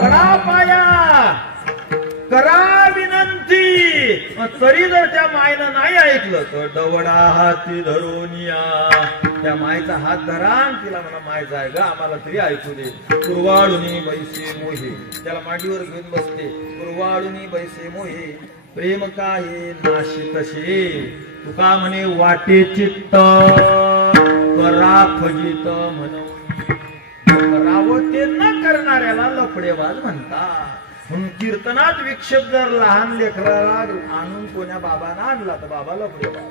पडा पाया करा विनंती. तरी जर त्या मायनं नाही ऐकलं तर डवडा हाती धरून या. त्या मायचा हात धरा आणि तिला म्हणा मायचा आहे ग आम्हाला तरी ऐकू दे. कुरवाळुनी बैसे मोहे, त्याला मांडीवर घेऊन बसते. कुरवाळुनी बैसे मोहे प्रेम काय नाशी तसे. तुका म्हणे वाटे चित्त करा फजित म्हणून. करावं ते न करणाऱ्याला लफडेबाज म्हणतात. म्हणून कीर्तनात विक्षेप जर लहान लेकराला आणून कोण्या बाबांना आणला तर बाबा लफडेबाज.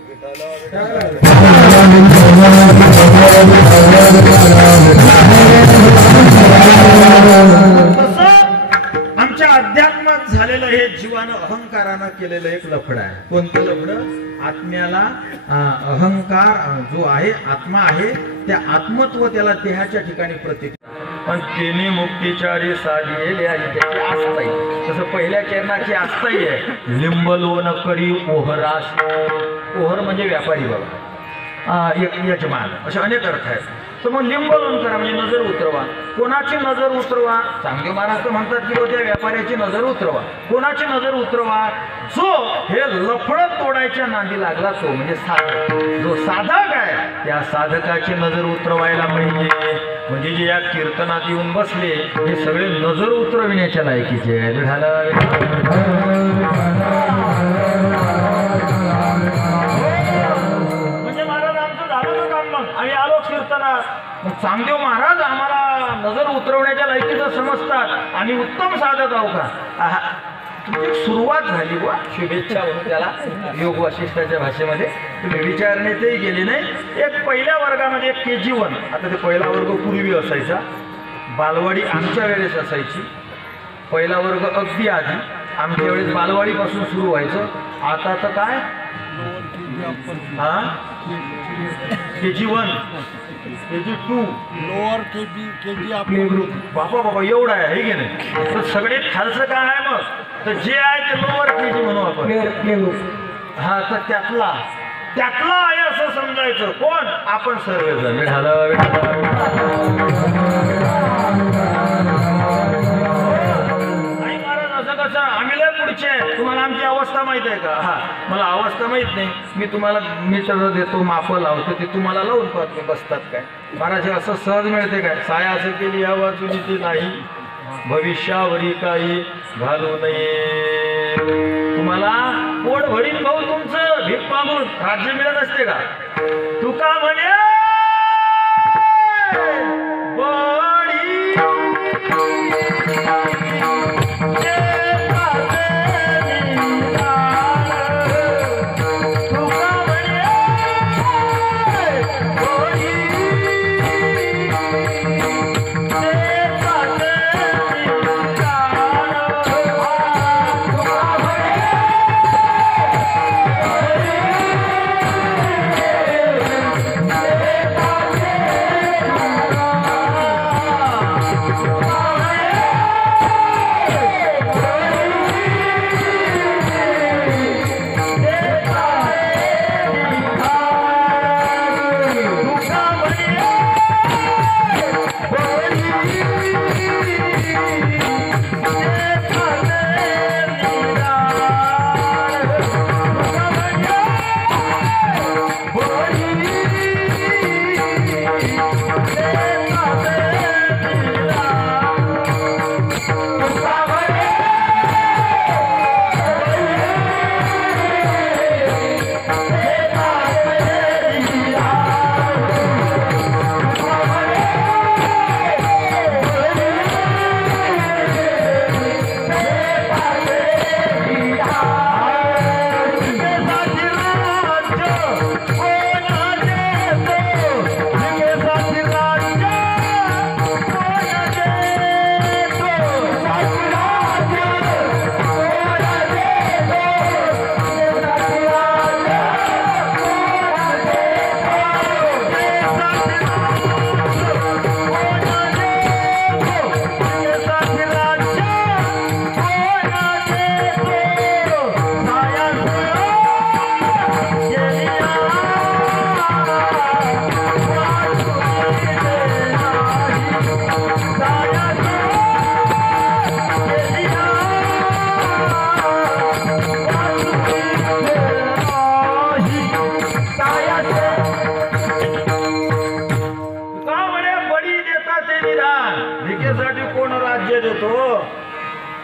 तसं आमच्या अध्यात्मात झालेलं हे जीवानं अहंकारानं केलेलं एक लफड आहे. कोणतं लफड? आत्म्याला अहंकार जो आहे आत्मा आहे त्या आत्मत्व त्याला देहाच्या ठिकाणी प्रतीक. पण तिने मुक्तीचारी साधलेले आहे त्याची आस्थाई. तसं पहिल्या चरणाची आस्थाई आहे. लिंबलोन करी ओहरास. ओहर म्हणजे व्यापारी बाबा, यजमान, असे अनेक अर्थ आहेत. तर मग लिंबलोन करा म्हणजे नजर उतरवा. कोणाची नजर उतरवा? चांगदेव महाराज तर म्हणतात की त्या व्यापाऱ्याची नजर उतरवा. कोणाची नजर उतरवा? जो हे लफडं तोडायच्या नांदी लागला तो म्हणजे साधक. जो साधक आहे त्या साधकाची नजर उतरवायला पाहिजे. म्हणजे जे या कीर्तनात येऊन बसले हे सगळे नजर उतरविण्याच्या लायकीचे आहे. म्हणजे महाराज आमचं झालं ना काम. मग आम्ही आलो कीर्तनात. मग चांगदेव महाराज आम्हाला नजर उतरवण्याच्या लायकीचं समजतात आणि उत्तम साधक आहो का. तुमची सुरुवात झाली बुवा शुभेच्छा म्हणून त्याला योग वशिष्ठाच्या भाषेमध्ये. तुम्ही विचारणेतही गेले नाही. एक पहिल्या वर्गामध्ये एक KG1, आता ते पहिला वर्ग पूर्वी असायचा. बालवाडी आमच्या वेळेस असायची. पहिला वर्ग अगदी आधी आमच्या वेळेस बालवाडीपासून सुरू व्हायचं. आता तर काय KG1 KG2 लोअर केजी आपले बाबा बाबा एवढा आहे की नाही. तर सगळे खालचं काय आहे मग तर जे आहे ते लोअर KG म्हणू आपण. हा तर त्यातला आहे असं समजायचं. कोण? आपण सर्वजण. नाही महाराज असं कसं आम्ही लय पुढचे आहे. तुम्हाला आमची अवस्था माहित आहे का? हा मला अवस्था माहित नाही. मी तुम्हाला मीटर देतो माप लावतो ते तुम्हाला लावून पाहत बसतात काय. महाराज असं सहज मिळते काय? साया असं केली या वाचून ती नाही भविष्यावरी काही घालू नये. तुम्हाला पोट भरीन भाऊ तुमचं भीक मागून राज्य मिळत असते का? तुका म्हणे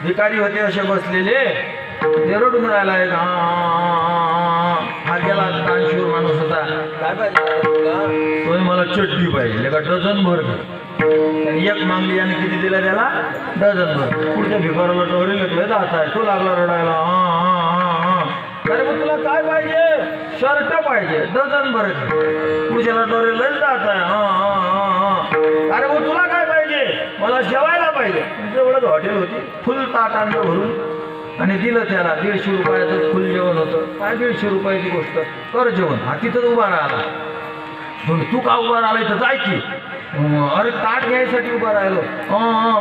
भिकारी होते असे बसलेले ते रडून राहिलाय हा गेला कानशूर माणूस होता काय पाहिजे तुला मला चटणी पाहिजे का डझन भर एक मागली आणि किती दिला त्याला डझन भर पुढच्या भिकाराला टोरी घेतोय जात आहे तो लागला रडायला अरे मग तुला काय पाहिजे शर्ट पाहिजे डझन भर पुढच्याला टोरी लय जात आहे अरे मग तुला काय पाहिजे मला जेवायला पाहिजे तुमचं हॉटेल होती फुल ताट आणलं भरून आणि दिलं त्याला 150 रुपयाचं फुल जेवण होतं काय 150 रुपयाची गोष्ट कर जेवण हा तिथंच उभा राहिला तू का उभा राहिलाय तर जाय की अरे ताट घ्यायसाठी उभा राहिलो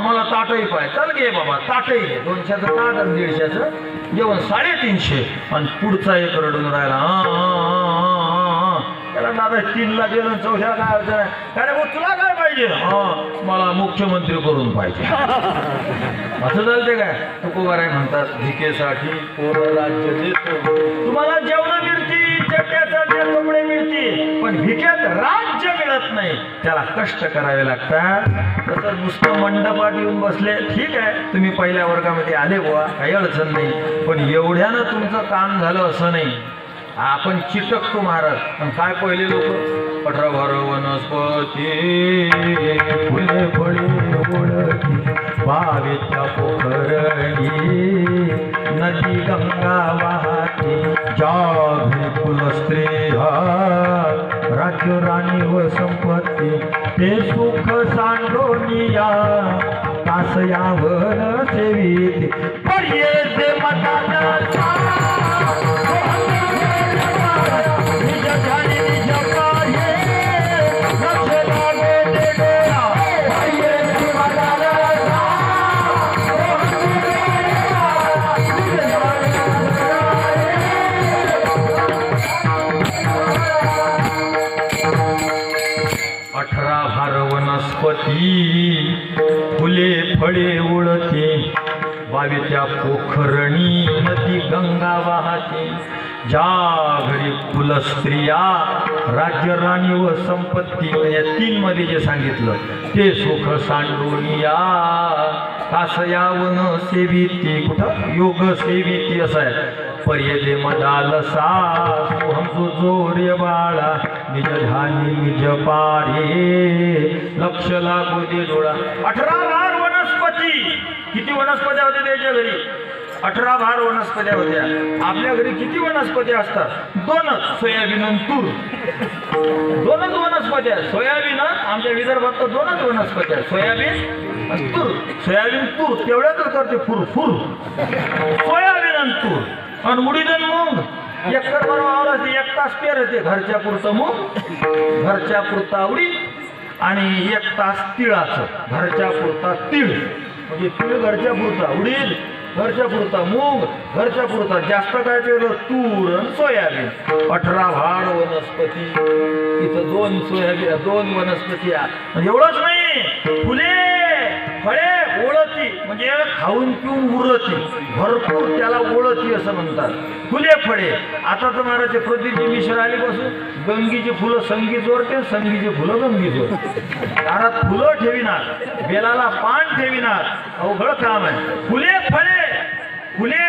मला ताटही पाहिजे चल घे बाबा ताटही घे 200चं ताट आणि 150चं जेवण 350 आणि पुढचा एक रडून राहिला त्याला दादा 3ला गेलं 4ला काय अडचण आहे अरे भाऊ तुला काय पाहिजे मला मुख्यमंत्री करून पाहिजे असं चालते काय तुकोबार आहे म्हणतात भिकेसाठी कोण राज्य देतो तुम्हाला जेवण मिळतील चट्ट्यासाठी कपडे मिळतील पण भिकेत राज्य मिळत नाही त्याला कष्ट करावे लागतात तसं नुसतं मंडपात येऊन बसले ठीक आहे तुम्ही पहिल्या वर्गामध्ये आले बुवा काही अडचण नाही पण एवढ्यानं तुमचं काम झालं असं नाही आपण चिटकतो महाराज पण काय पहिले लोक 18 भर वनस्पती फुले फळे ओळखी बावेच्या पोखरणी नदी गंगा वाहती जागी कुलस्त्रिया राज्य राणी व संपत्ती ते सुख सांडोनिया तास यावर सेवित पर्येते मताचा फुले फळे उडते बावेच्या पोखरणी नदी गंगा वाहते ज्या घरी कुलस्त्रिया राज्य राणी व संपत्ती या 3 मध्ये जे सांगितलं ते सुख सांडोनिया कासयावन सेविती कुठं योग सेविती असं आहे पर्यदे मदालसा सोहम जोर्य बाळा निज धानी निज पारे लक्ष लागू दे डोळा 18 भार वनस्पती किती वनस्पत्या होत्या त्याच्या घरी 18 भार वनस्पत्या होत्या आपल्या घरी किती वनस्पती असतात 2च सोयाबीन आणि तूर 2च वनस्पत्या सोयाबीन आमच्या विदर्भात तर 2च वनस्पत्या सोयाबीन आणि तूर सोयाबीन तूर तेवढ्याच करते फुर सोयाबीन आणि तूर आणि उडीद आणि मूग एकर बरोबर असते 1 तास पेरते घरच्या पुरतं मूग घरच्या पुरता उडीद आणि 1 तास तिळाचं घरच्या पुरता तीळ म्हणजे तीळ घरच्या पुरता उडीद घरच्या पुरता मूग, घरच्या पुरता जास्त काय पेरलं तूर आणि सोयाबीन. 18 भाड वनस्पती, इथं 2 सोयाबीन 2 वनस्पती आहे. एवढंच नाही, फुले फळे ओळती म्हणजे खाऊन पिऊन उरती, भरपूर त्याला ओळती असं म्हणतात. फुले फळे. आता तर महाराज प्रदीपजी मिश्र आलीपासून गंगीची फुलं संगी जोरते, संगीची फुलं गंगी जोरते. दारात फुलं ठेविनार, बेलाला पान ठेविनार, अवघड काम आहे. फुले फळे, फुले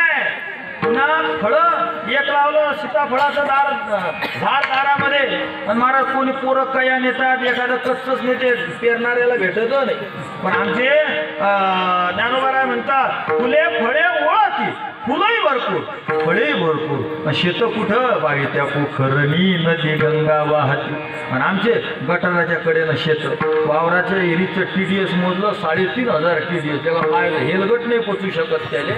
पुन्हा फळं. एक लावलं सीताफळाचं झाड दारामध्ये आणि महाराज कोणी पोरं कया नेतात, एखादं कच्चच नेते, पेरणाऱ्याला भेटत नाही. पण आमचे ज्ञानोबा म्हणतात फुले फळे ओळखी, फुलंही भरपूर, फळे भरपूर. शेत कुठं? बाई त्या पोखरणी नदी गंगा वाहती. आणि आमचे गटाराच्या कडेनं शेत, वावराच्या एरीचं TDS मोजलं 3500 TDS. तेव्हा पाहिलं हेलगट नाही पोचू शकत त्याले.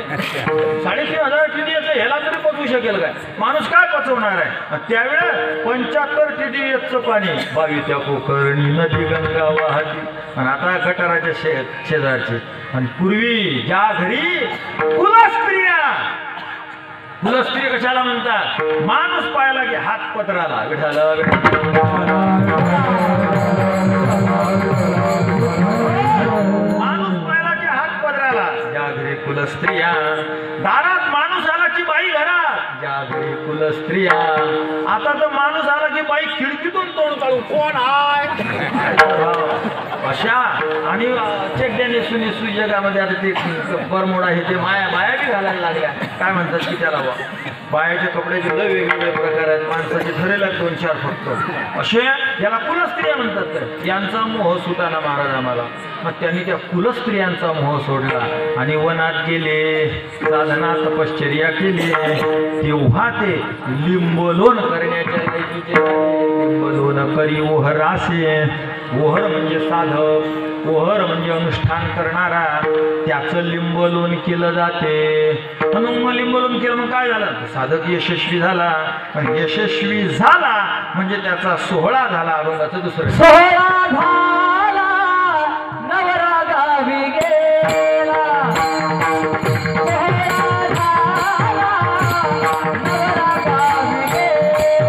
3500 TDS ह्याला तरी पोचू शकेल काय? माणूस काय पचवणार आहे? त्यावेळेस 75 TDSचं पाणी. बावी त्या पोखरणी नदी गंगा वाहती. आणि आता गटाराच्या शेजारचे. आणि पूर्वी ज्या घरी कुलस्त्रिया, कुलस्त्री कशाला म्हणतात? माणूस पाहिला की हात पत्राला विठाला माणूस पाहिला की हात पत्राला. ज्या घरी कुलस्त्रिया, दारात माणूस आला की बाई घरात. ज्या घरी कुलस्त्रिया. आता तर माणूस आला की बाई खिडकीतून तोंड काढू, कोण आहे अशा. आणि चेकड्याने सुनेसू जगामध्ये आता ते बरमोडा हे ते माया बी घालायला लागल्या. काय म्हणतात की त्याला बायाच्या कपड्याचे लय वेगवेगळे प्रकार आहेत. माणसाचे ठरेल 2-4 फक्त असे. याला कुलस्त्रिया म्हणतात. तर यांचा मोह सुटाना महाराज आम्हाला. मग त्यांनी त्या कुलस्त्रियांचा मोह सोडला आणि वनात गेले, साधना तपश्चर्या केली. तेव्हा ते लिंबलोन करण्याच्या लायकीचे. लिंबलोन करी ओहरासे. ओहर म्हणजे साधक, ओहर म्हणजे अनुष्ठान करणारा, त्याचं लिंबलोन केलं जाते. म्हणून मग लिंबलोन केलं मग काय झालं? साधक यशस्वी झाला. पण यशस्वी झाला म्हणजे त्याचा सोहळा झाला. अभंगाचं दुसरं सोहळा झाला, नवरा गावी गेला. सोहळा झाला, नवरा गावी गेला.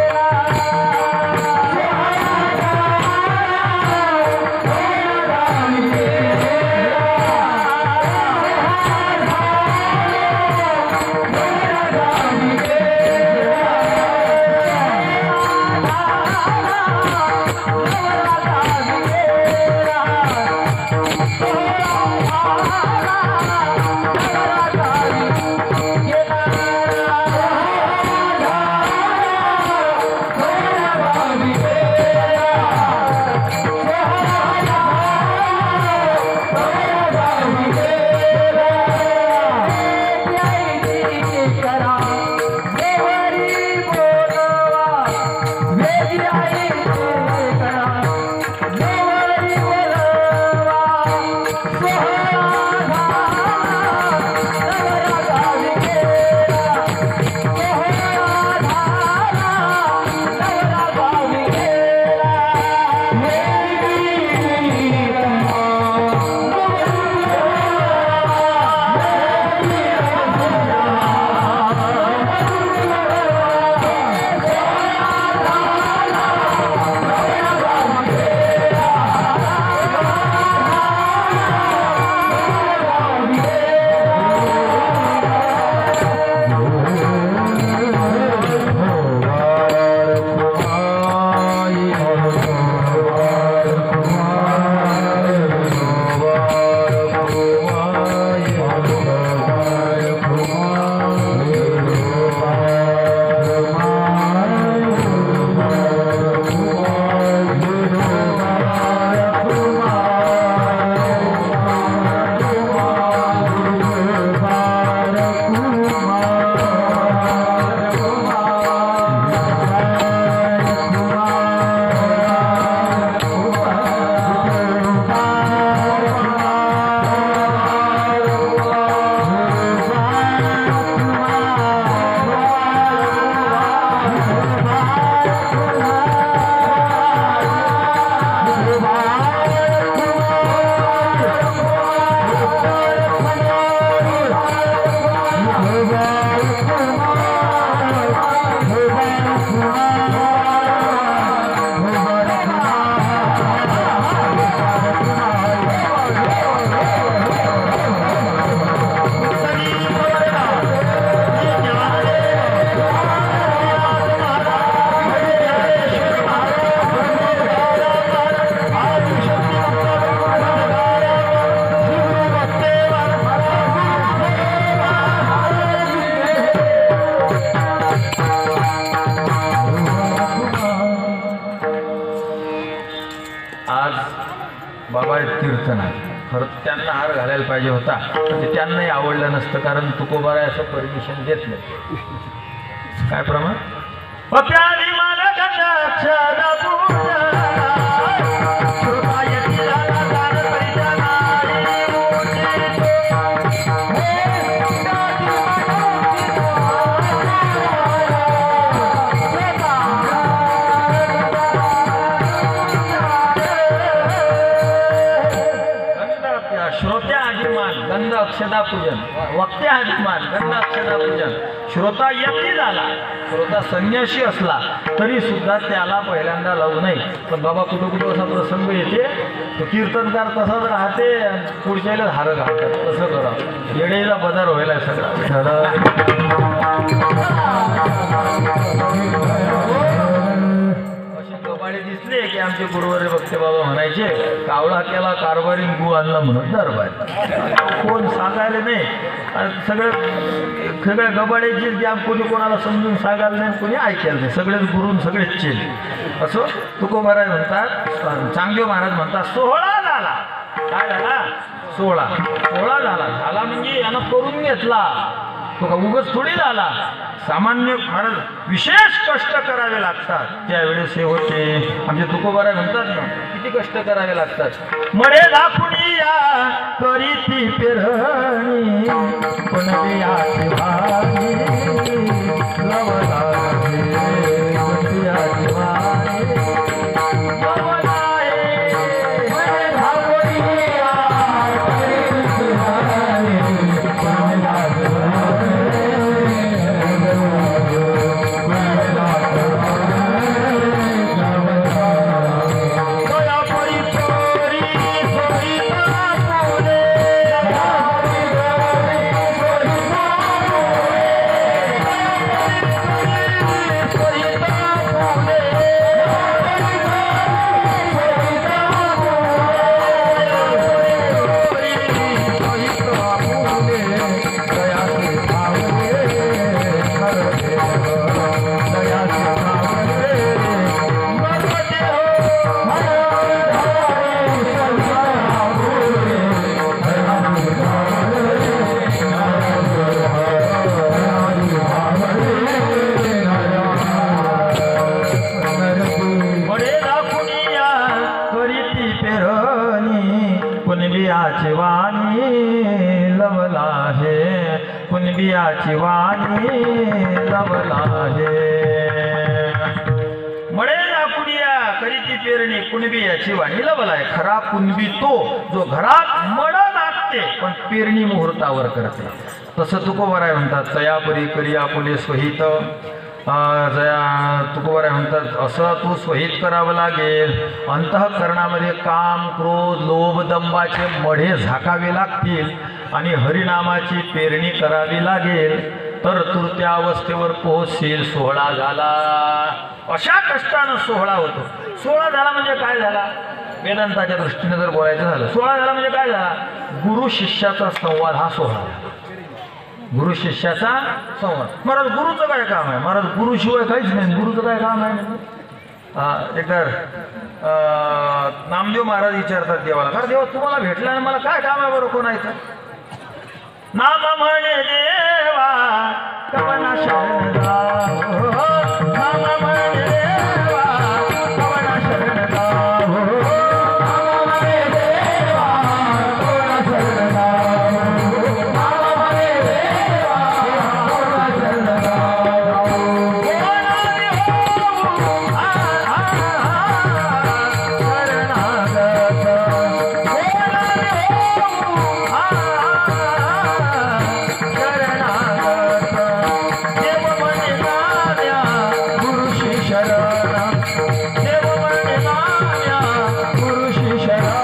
आज बाबा कीर्तना खरं त्यांना हार घालायला पाहिजे होता, म्हणजे त्यांनाही आवडलं नसतं, कारण तुकोबाराय असं परमिशन देत नाही. काय प्रमाण श्रोत्या आदिमान गंध अक्षदा पूजन, वक्त्या आदिमान गंध अक्षदा पूजन. श्रोता यती झाला, श्रोता संन्यासी असला तरी सुद्धा त्याला पहिल्यांदा लावू नये. पण बाबा कुठं कुठं असा प्रसंग येते, तो कीर्तनकार तसाच राहते, पुढच्याला हार घालतात. तसं करा, येडेला बदर व्हायला सगळं. कबाडे दिसले की आमचे गुरुवारी भक्ते बाबा म्हणायचे, कावळा केला कारभारी गु आणला म्हणून दरबार. कोण सांगायला नाही, सगळ्या गबाड्याचे जे कोणी कोणाला समजून सांगायला नाही, कोणी ऐकायला नाही, सगळेच गुरून सगळेच चेल. असं तुकोबाराय म्हणतात. चांगदेव महाराज म्हणतात 16 झाला. काय झाला? 16 झाला म्हणजे यानं करून घेतला, तो का उगच थोडी झाला. सामान्य महाराज विशेष कष्ट करावे लागतात, त्यावेळेस हे होते. आमचे तुकोबाराय म्हणतात ना, किती कष्ट करावे लागतात. मडे दाखून या करीती पेरणी पण बियाची वाणी लवला रे बियाची वाणी लवला रे मडे दाखून या करीती पेरणी पण बियाची वाणी. कुणबियाची वाणी लवला हे मळे कुणिया करीती पेरणी कुणबियाची वाणी लवला आहे. खरा कुणबी तो जो घरात मळ लागते पण पेरणी मुहूर्तावर करते. तसं तुकोबाराय म्हणतात, तयापरी करी आपुले स्वहित. तुकोबाराय म्हणतात असं तू स्वहित करावं लागेल. अंतःकरणामध्ये काम क्रोध लोभ दंभाचे मढे झाकावे लागतील आणि हरिनामाची पेरणी करावी लागेल, तर तू त्या अवस्थेवर पोहोचशील. 16 झाला, अशा कष्टानं 16 होतो. 16 झाला म्हणजे काय झाला? वेदांताच्या दृष्टीने जर बोलायचं झालं, 16 झाला म्हणजे काय झाला? गुरु शिष्याचा संवाद हा 16 झाला. गुरु शिष्याचा संवाद. महाराज गुरुचं काय काम आहे? महाराज गुरुशिवाय काहीच नाही. गुरुचं काय काम आहे? एकदा नामदेव महाराज विचारतात देवाला, कारण देवा तुम्हाला भेटला आणि मला काय काम आहे बरं कोणाचं? नाम म्हणे देवा कवना शरण जाओ, नाम म्हणे देवा कवना शरण जाओ, नाम म्हणे देवा कवना शरण जाओ, नाम म्हणे देवा कवना शरण जाओ. कोणाने होऊ शरणागत, कोणाने होऊ शरण जाऊ.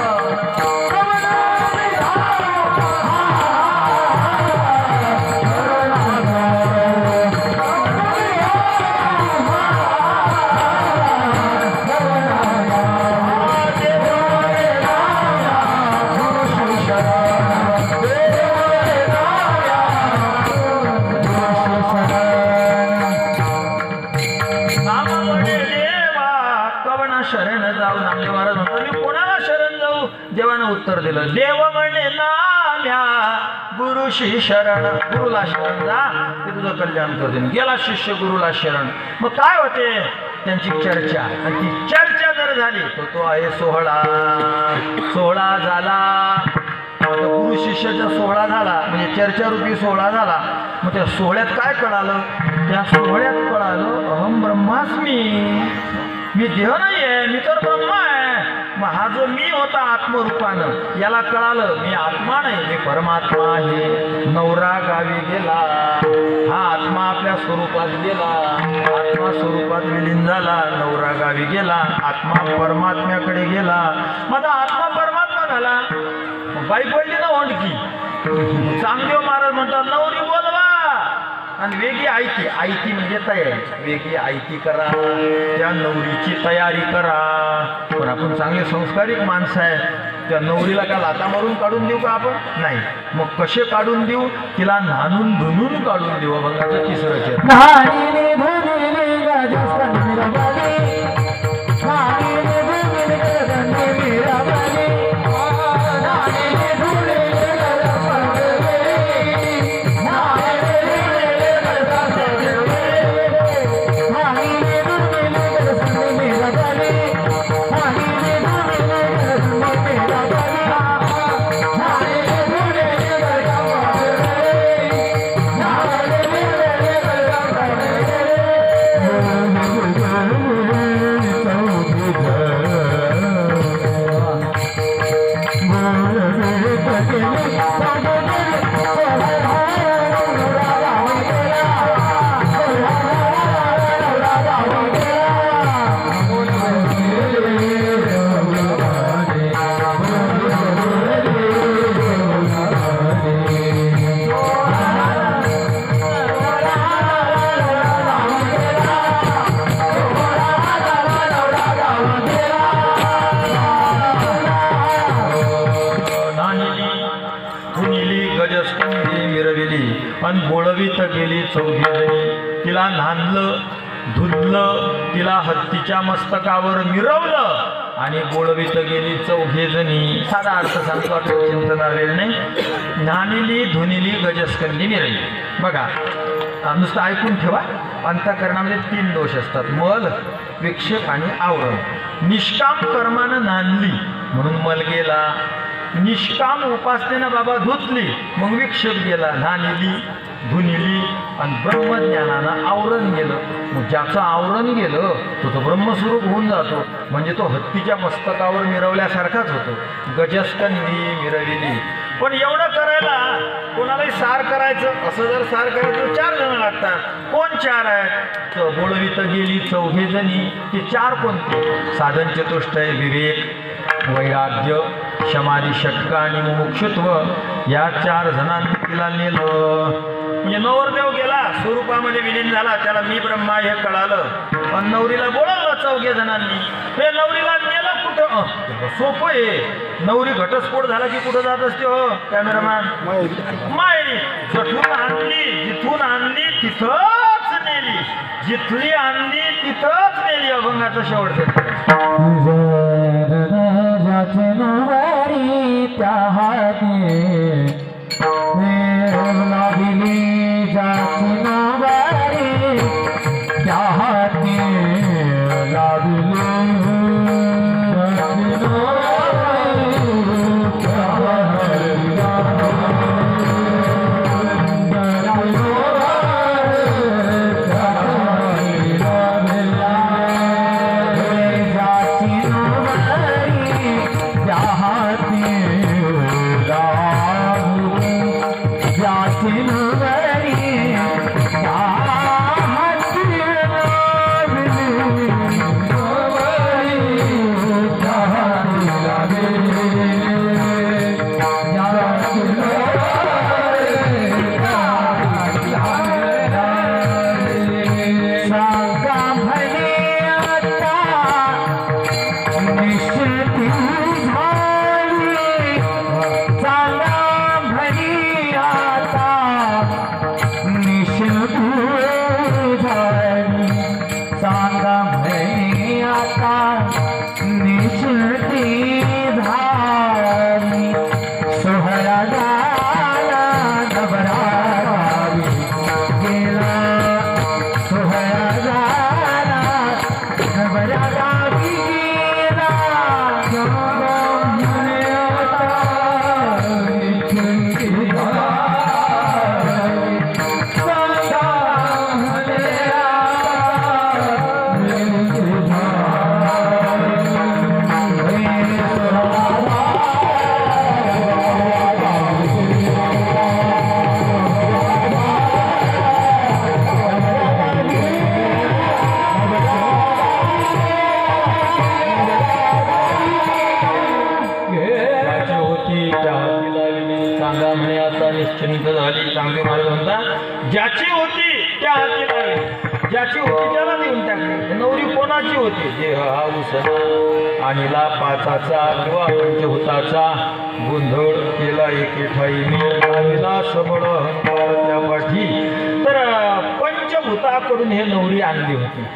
नामदेव महाराज म्हणतात मी कोणा उत्तर दिलं, देव म्हणे नाम्या गुरुशी शरण, गुरुला शरण जा ते तुझं कल्याण करते. गेला शिष्य गुरुला शरण. मग काय होते त्यांची चर्चा, आणि ती चर्चा जर झाली तर तो आहे सोहळा. सोहळा झाला, गुरु शिष्याचा सोहळा झाला म्हणजे चर्चारूपी सोहळा झाला. मग त्या सोहळ्यात काय कळालं, त्या सोहळ्यात कळालं अहम ब्रह्मास्मी, मी देह नाही आहे, मी तर ब्रह्म आहे. मग हा जो मी होता आत्मरूपानं, याला कळालं मी आत्मा नाही, मी परमात्मा आहे. नवरा गावी गेला, हा आत्मा आपल्या स्वरूपात गेला, आत्मा स्वरूपात विलीन झाला. नवरा गावी गेला, आत्मा परमात्म्याकडे गेला. माझा आत्मा परमात्मा झाला. बाई पडली ना ओंडकी. चांगदेव महाराज म्हणतात नवरी बोलवा आणि वेगळी आयती, आयती म्हणजे तयारी, वेगळी आयती करा, त्या नवरीची तयारी करा. पण आपण चांगले संस्कारिक माणसं आहे, त्या नवरीला का लाता मारून काढून देऊ का आपण? नाही. मग कसे काढून देऊ? तिला नानून धुनून काढून देऊ. अभंगाचं तिसरं चरण. आणि बोळवीत गेली चौघीजणी. तिला नांदलं, धुतलं, तिला हत्तीच्या मस्तकावर मिरवलं आणि बोळवीत गेली चौघीजणी. साधा अर्थ सांगतो, आता चिंतन आलेलं नाही. नानिली, धुनिली, गजस्कंदी, मिरवली. बघा, नुसतं ऐकून ठेवा. अंतःकरणामध्ये 3 दोष असतात, मल, विक्षेप आणि आवरण. निष्काम कर्मानं नांदली म्हणून मल गेला, निष्काम उपासनेनं बाबा धुतली मग विक्षेप गेला. नानिली, धुनिली आणि ब्रह्मज्ञानानं आवरण गेलं. मग ज्याचं आवरण गेलं तो ब्रह्मस्वरूप होऊन जातो, म्हणजे तो हत्तीच्या मस्तकावर मिरवल्यासारखाच होतो. गजस्कंदी, मिरविली. पण एवढं करायला कोणालाही सार करायचं, असं जर सार करायचं 4 जण लागतात. कोण 4 आहेत? तर बोळवीत गेली चौघीजणी. ते 4 कोणते? साधन चतुष्टय, विवेक, वैराग्य, समाधी, षटक आणि मुमुक्षुत्व. या 4 जणांनी तिला नेलं. म्हणजे नवरदेव गेला, स्वरूपामध्ये विलीन झाला, त्याला मी ब्रह्मा हे कळालं. आणि नवरीला बोलावलं 4 जणांनी. हे नवरीला नेलं कुठं? सोपं आहे. नवरी घटस्फोट झाला की कुठं जात असते हो कॅमेरामॅन? माहेरी. जिथून आणली, जिथून आणली तिथंच नेली, जिथली आणली तिथंच नेली. अभंगाचं शेवटचं त्या हाती लागली, जाची नवारी त्या हाती लागली, जाची नवारी निश्चिंत झाली. चांगदेव महाराज म्हणतात ज्याची होती त्या हाती लागली, ज्याची होती त्याला देऊन टाकली. नवरी कोणाची होती? देह हा उसना आणिला पाचाचा किंवा पंचभूताचा, गोंधळ केला एके ठाई मी सबळ अहंकार त्या पाठी. तर पंचभूताकडून हे नवरी आणली होती.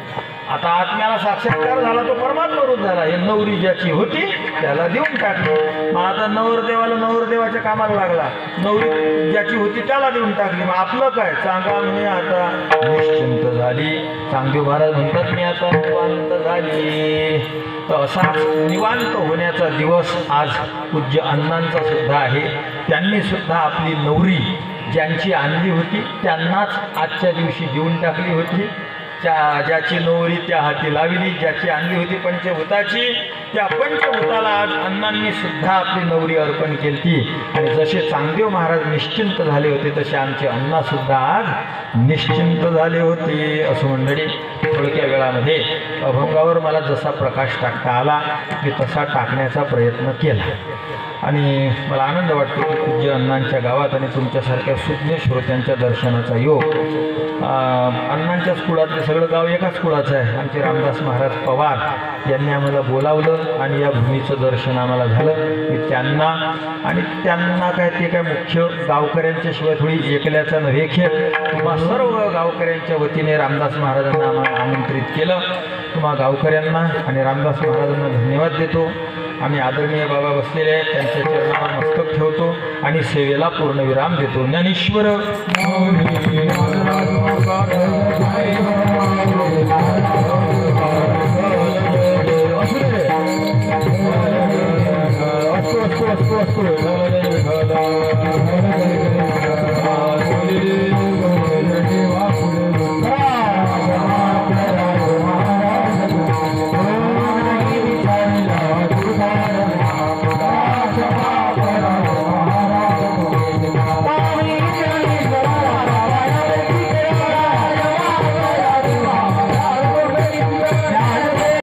आता आत्म्याला साक्षात्कार झाला तो परमात्मा रूप झाला. हे नवरी ज्याची होती त्याला देऊन टाकली. मग आता नवरदेवाला नवरदेवाच्या कामाला लागला, नवरी ज्याची होती त्याला देऊन टाकली. मग आपलं काय? सांगा म्हणे आता निश्चिंत झाली. चांगदेव महाराज म्हणतात मी आता निवांत झाली. तर असाच निवांत होण्याचा दिवस आज पूज्य अण्णांचा सुद्धा आहे. त्यांनी सुद्धा आपली नवरी ज्यांची आणली होती त्यांनाच आजच्या दिवशी देऊन टाकली होती. ज्याची नवरी त्या हाती लावली, ज्याची आणली होती पंचभूताची, त्या पंचभूताला आज अण्णांनी सुद्धा आपली नवरी अर्पण केली. आणि जसे चांगदेव महाराज निश्चिंत झाले होते तसे आमचे अण्णा सुद्धा आज निश्चिंत झाले होते. असं मंडळी थोडक्या वेळामध्ये अभंगावर मला जसा प्रकाश टाकता आला मी तसा टाकण्याचा प्रयत्न केला. आणि मला आनंद वाटतो की पूज्य अण्णांच्या गावात आणि तुमच्यासारख्या सुज्ञ श्रोत्यांच्या दर्शनाचा योग. अण्णांच्याच कुळातले सगळं गाव एकाच कुळाचं आहे. आमचे रामदास महाराज पवार यांनी आम्हाला बोलावलं आणि या भूमीचं दर्शन आम्हाला झालं. मी त्यांना काय ते काय मुख्य गावकऱ्यांच्या शिवाय थोडी एकल्याचा नव्हे खेळ, तुम्हा सर्व गावकऱ्यांच्या वतीने रामदास महाराजांना आम्हाला आमंत्रित केलं. तुम्हा गावकऱ्यांना आणि रामदास महाराजांना धन्यवाद देतो. आम्ही आदरणीय बाबा बसलेले आहेत त्यांच्या चरणावर मस्तक ठेवतो आणि सेवेला पूर्णविराम देतो. ज्ञानेश्वर असतो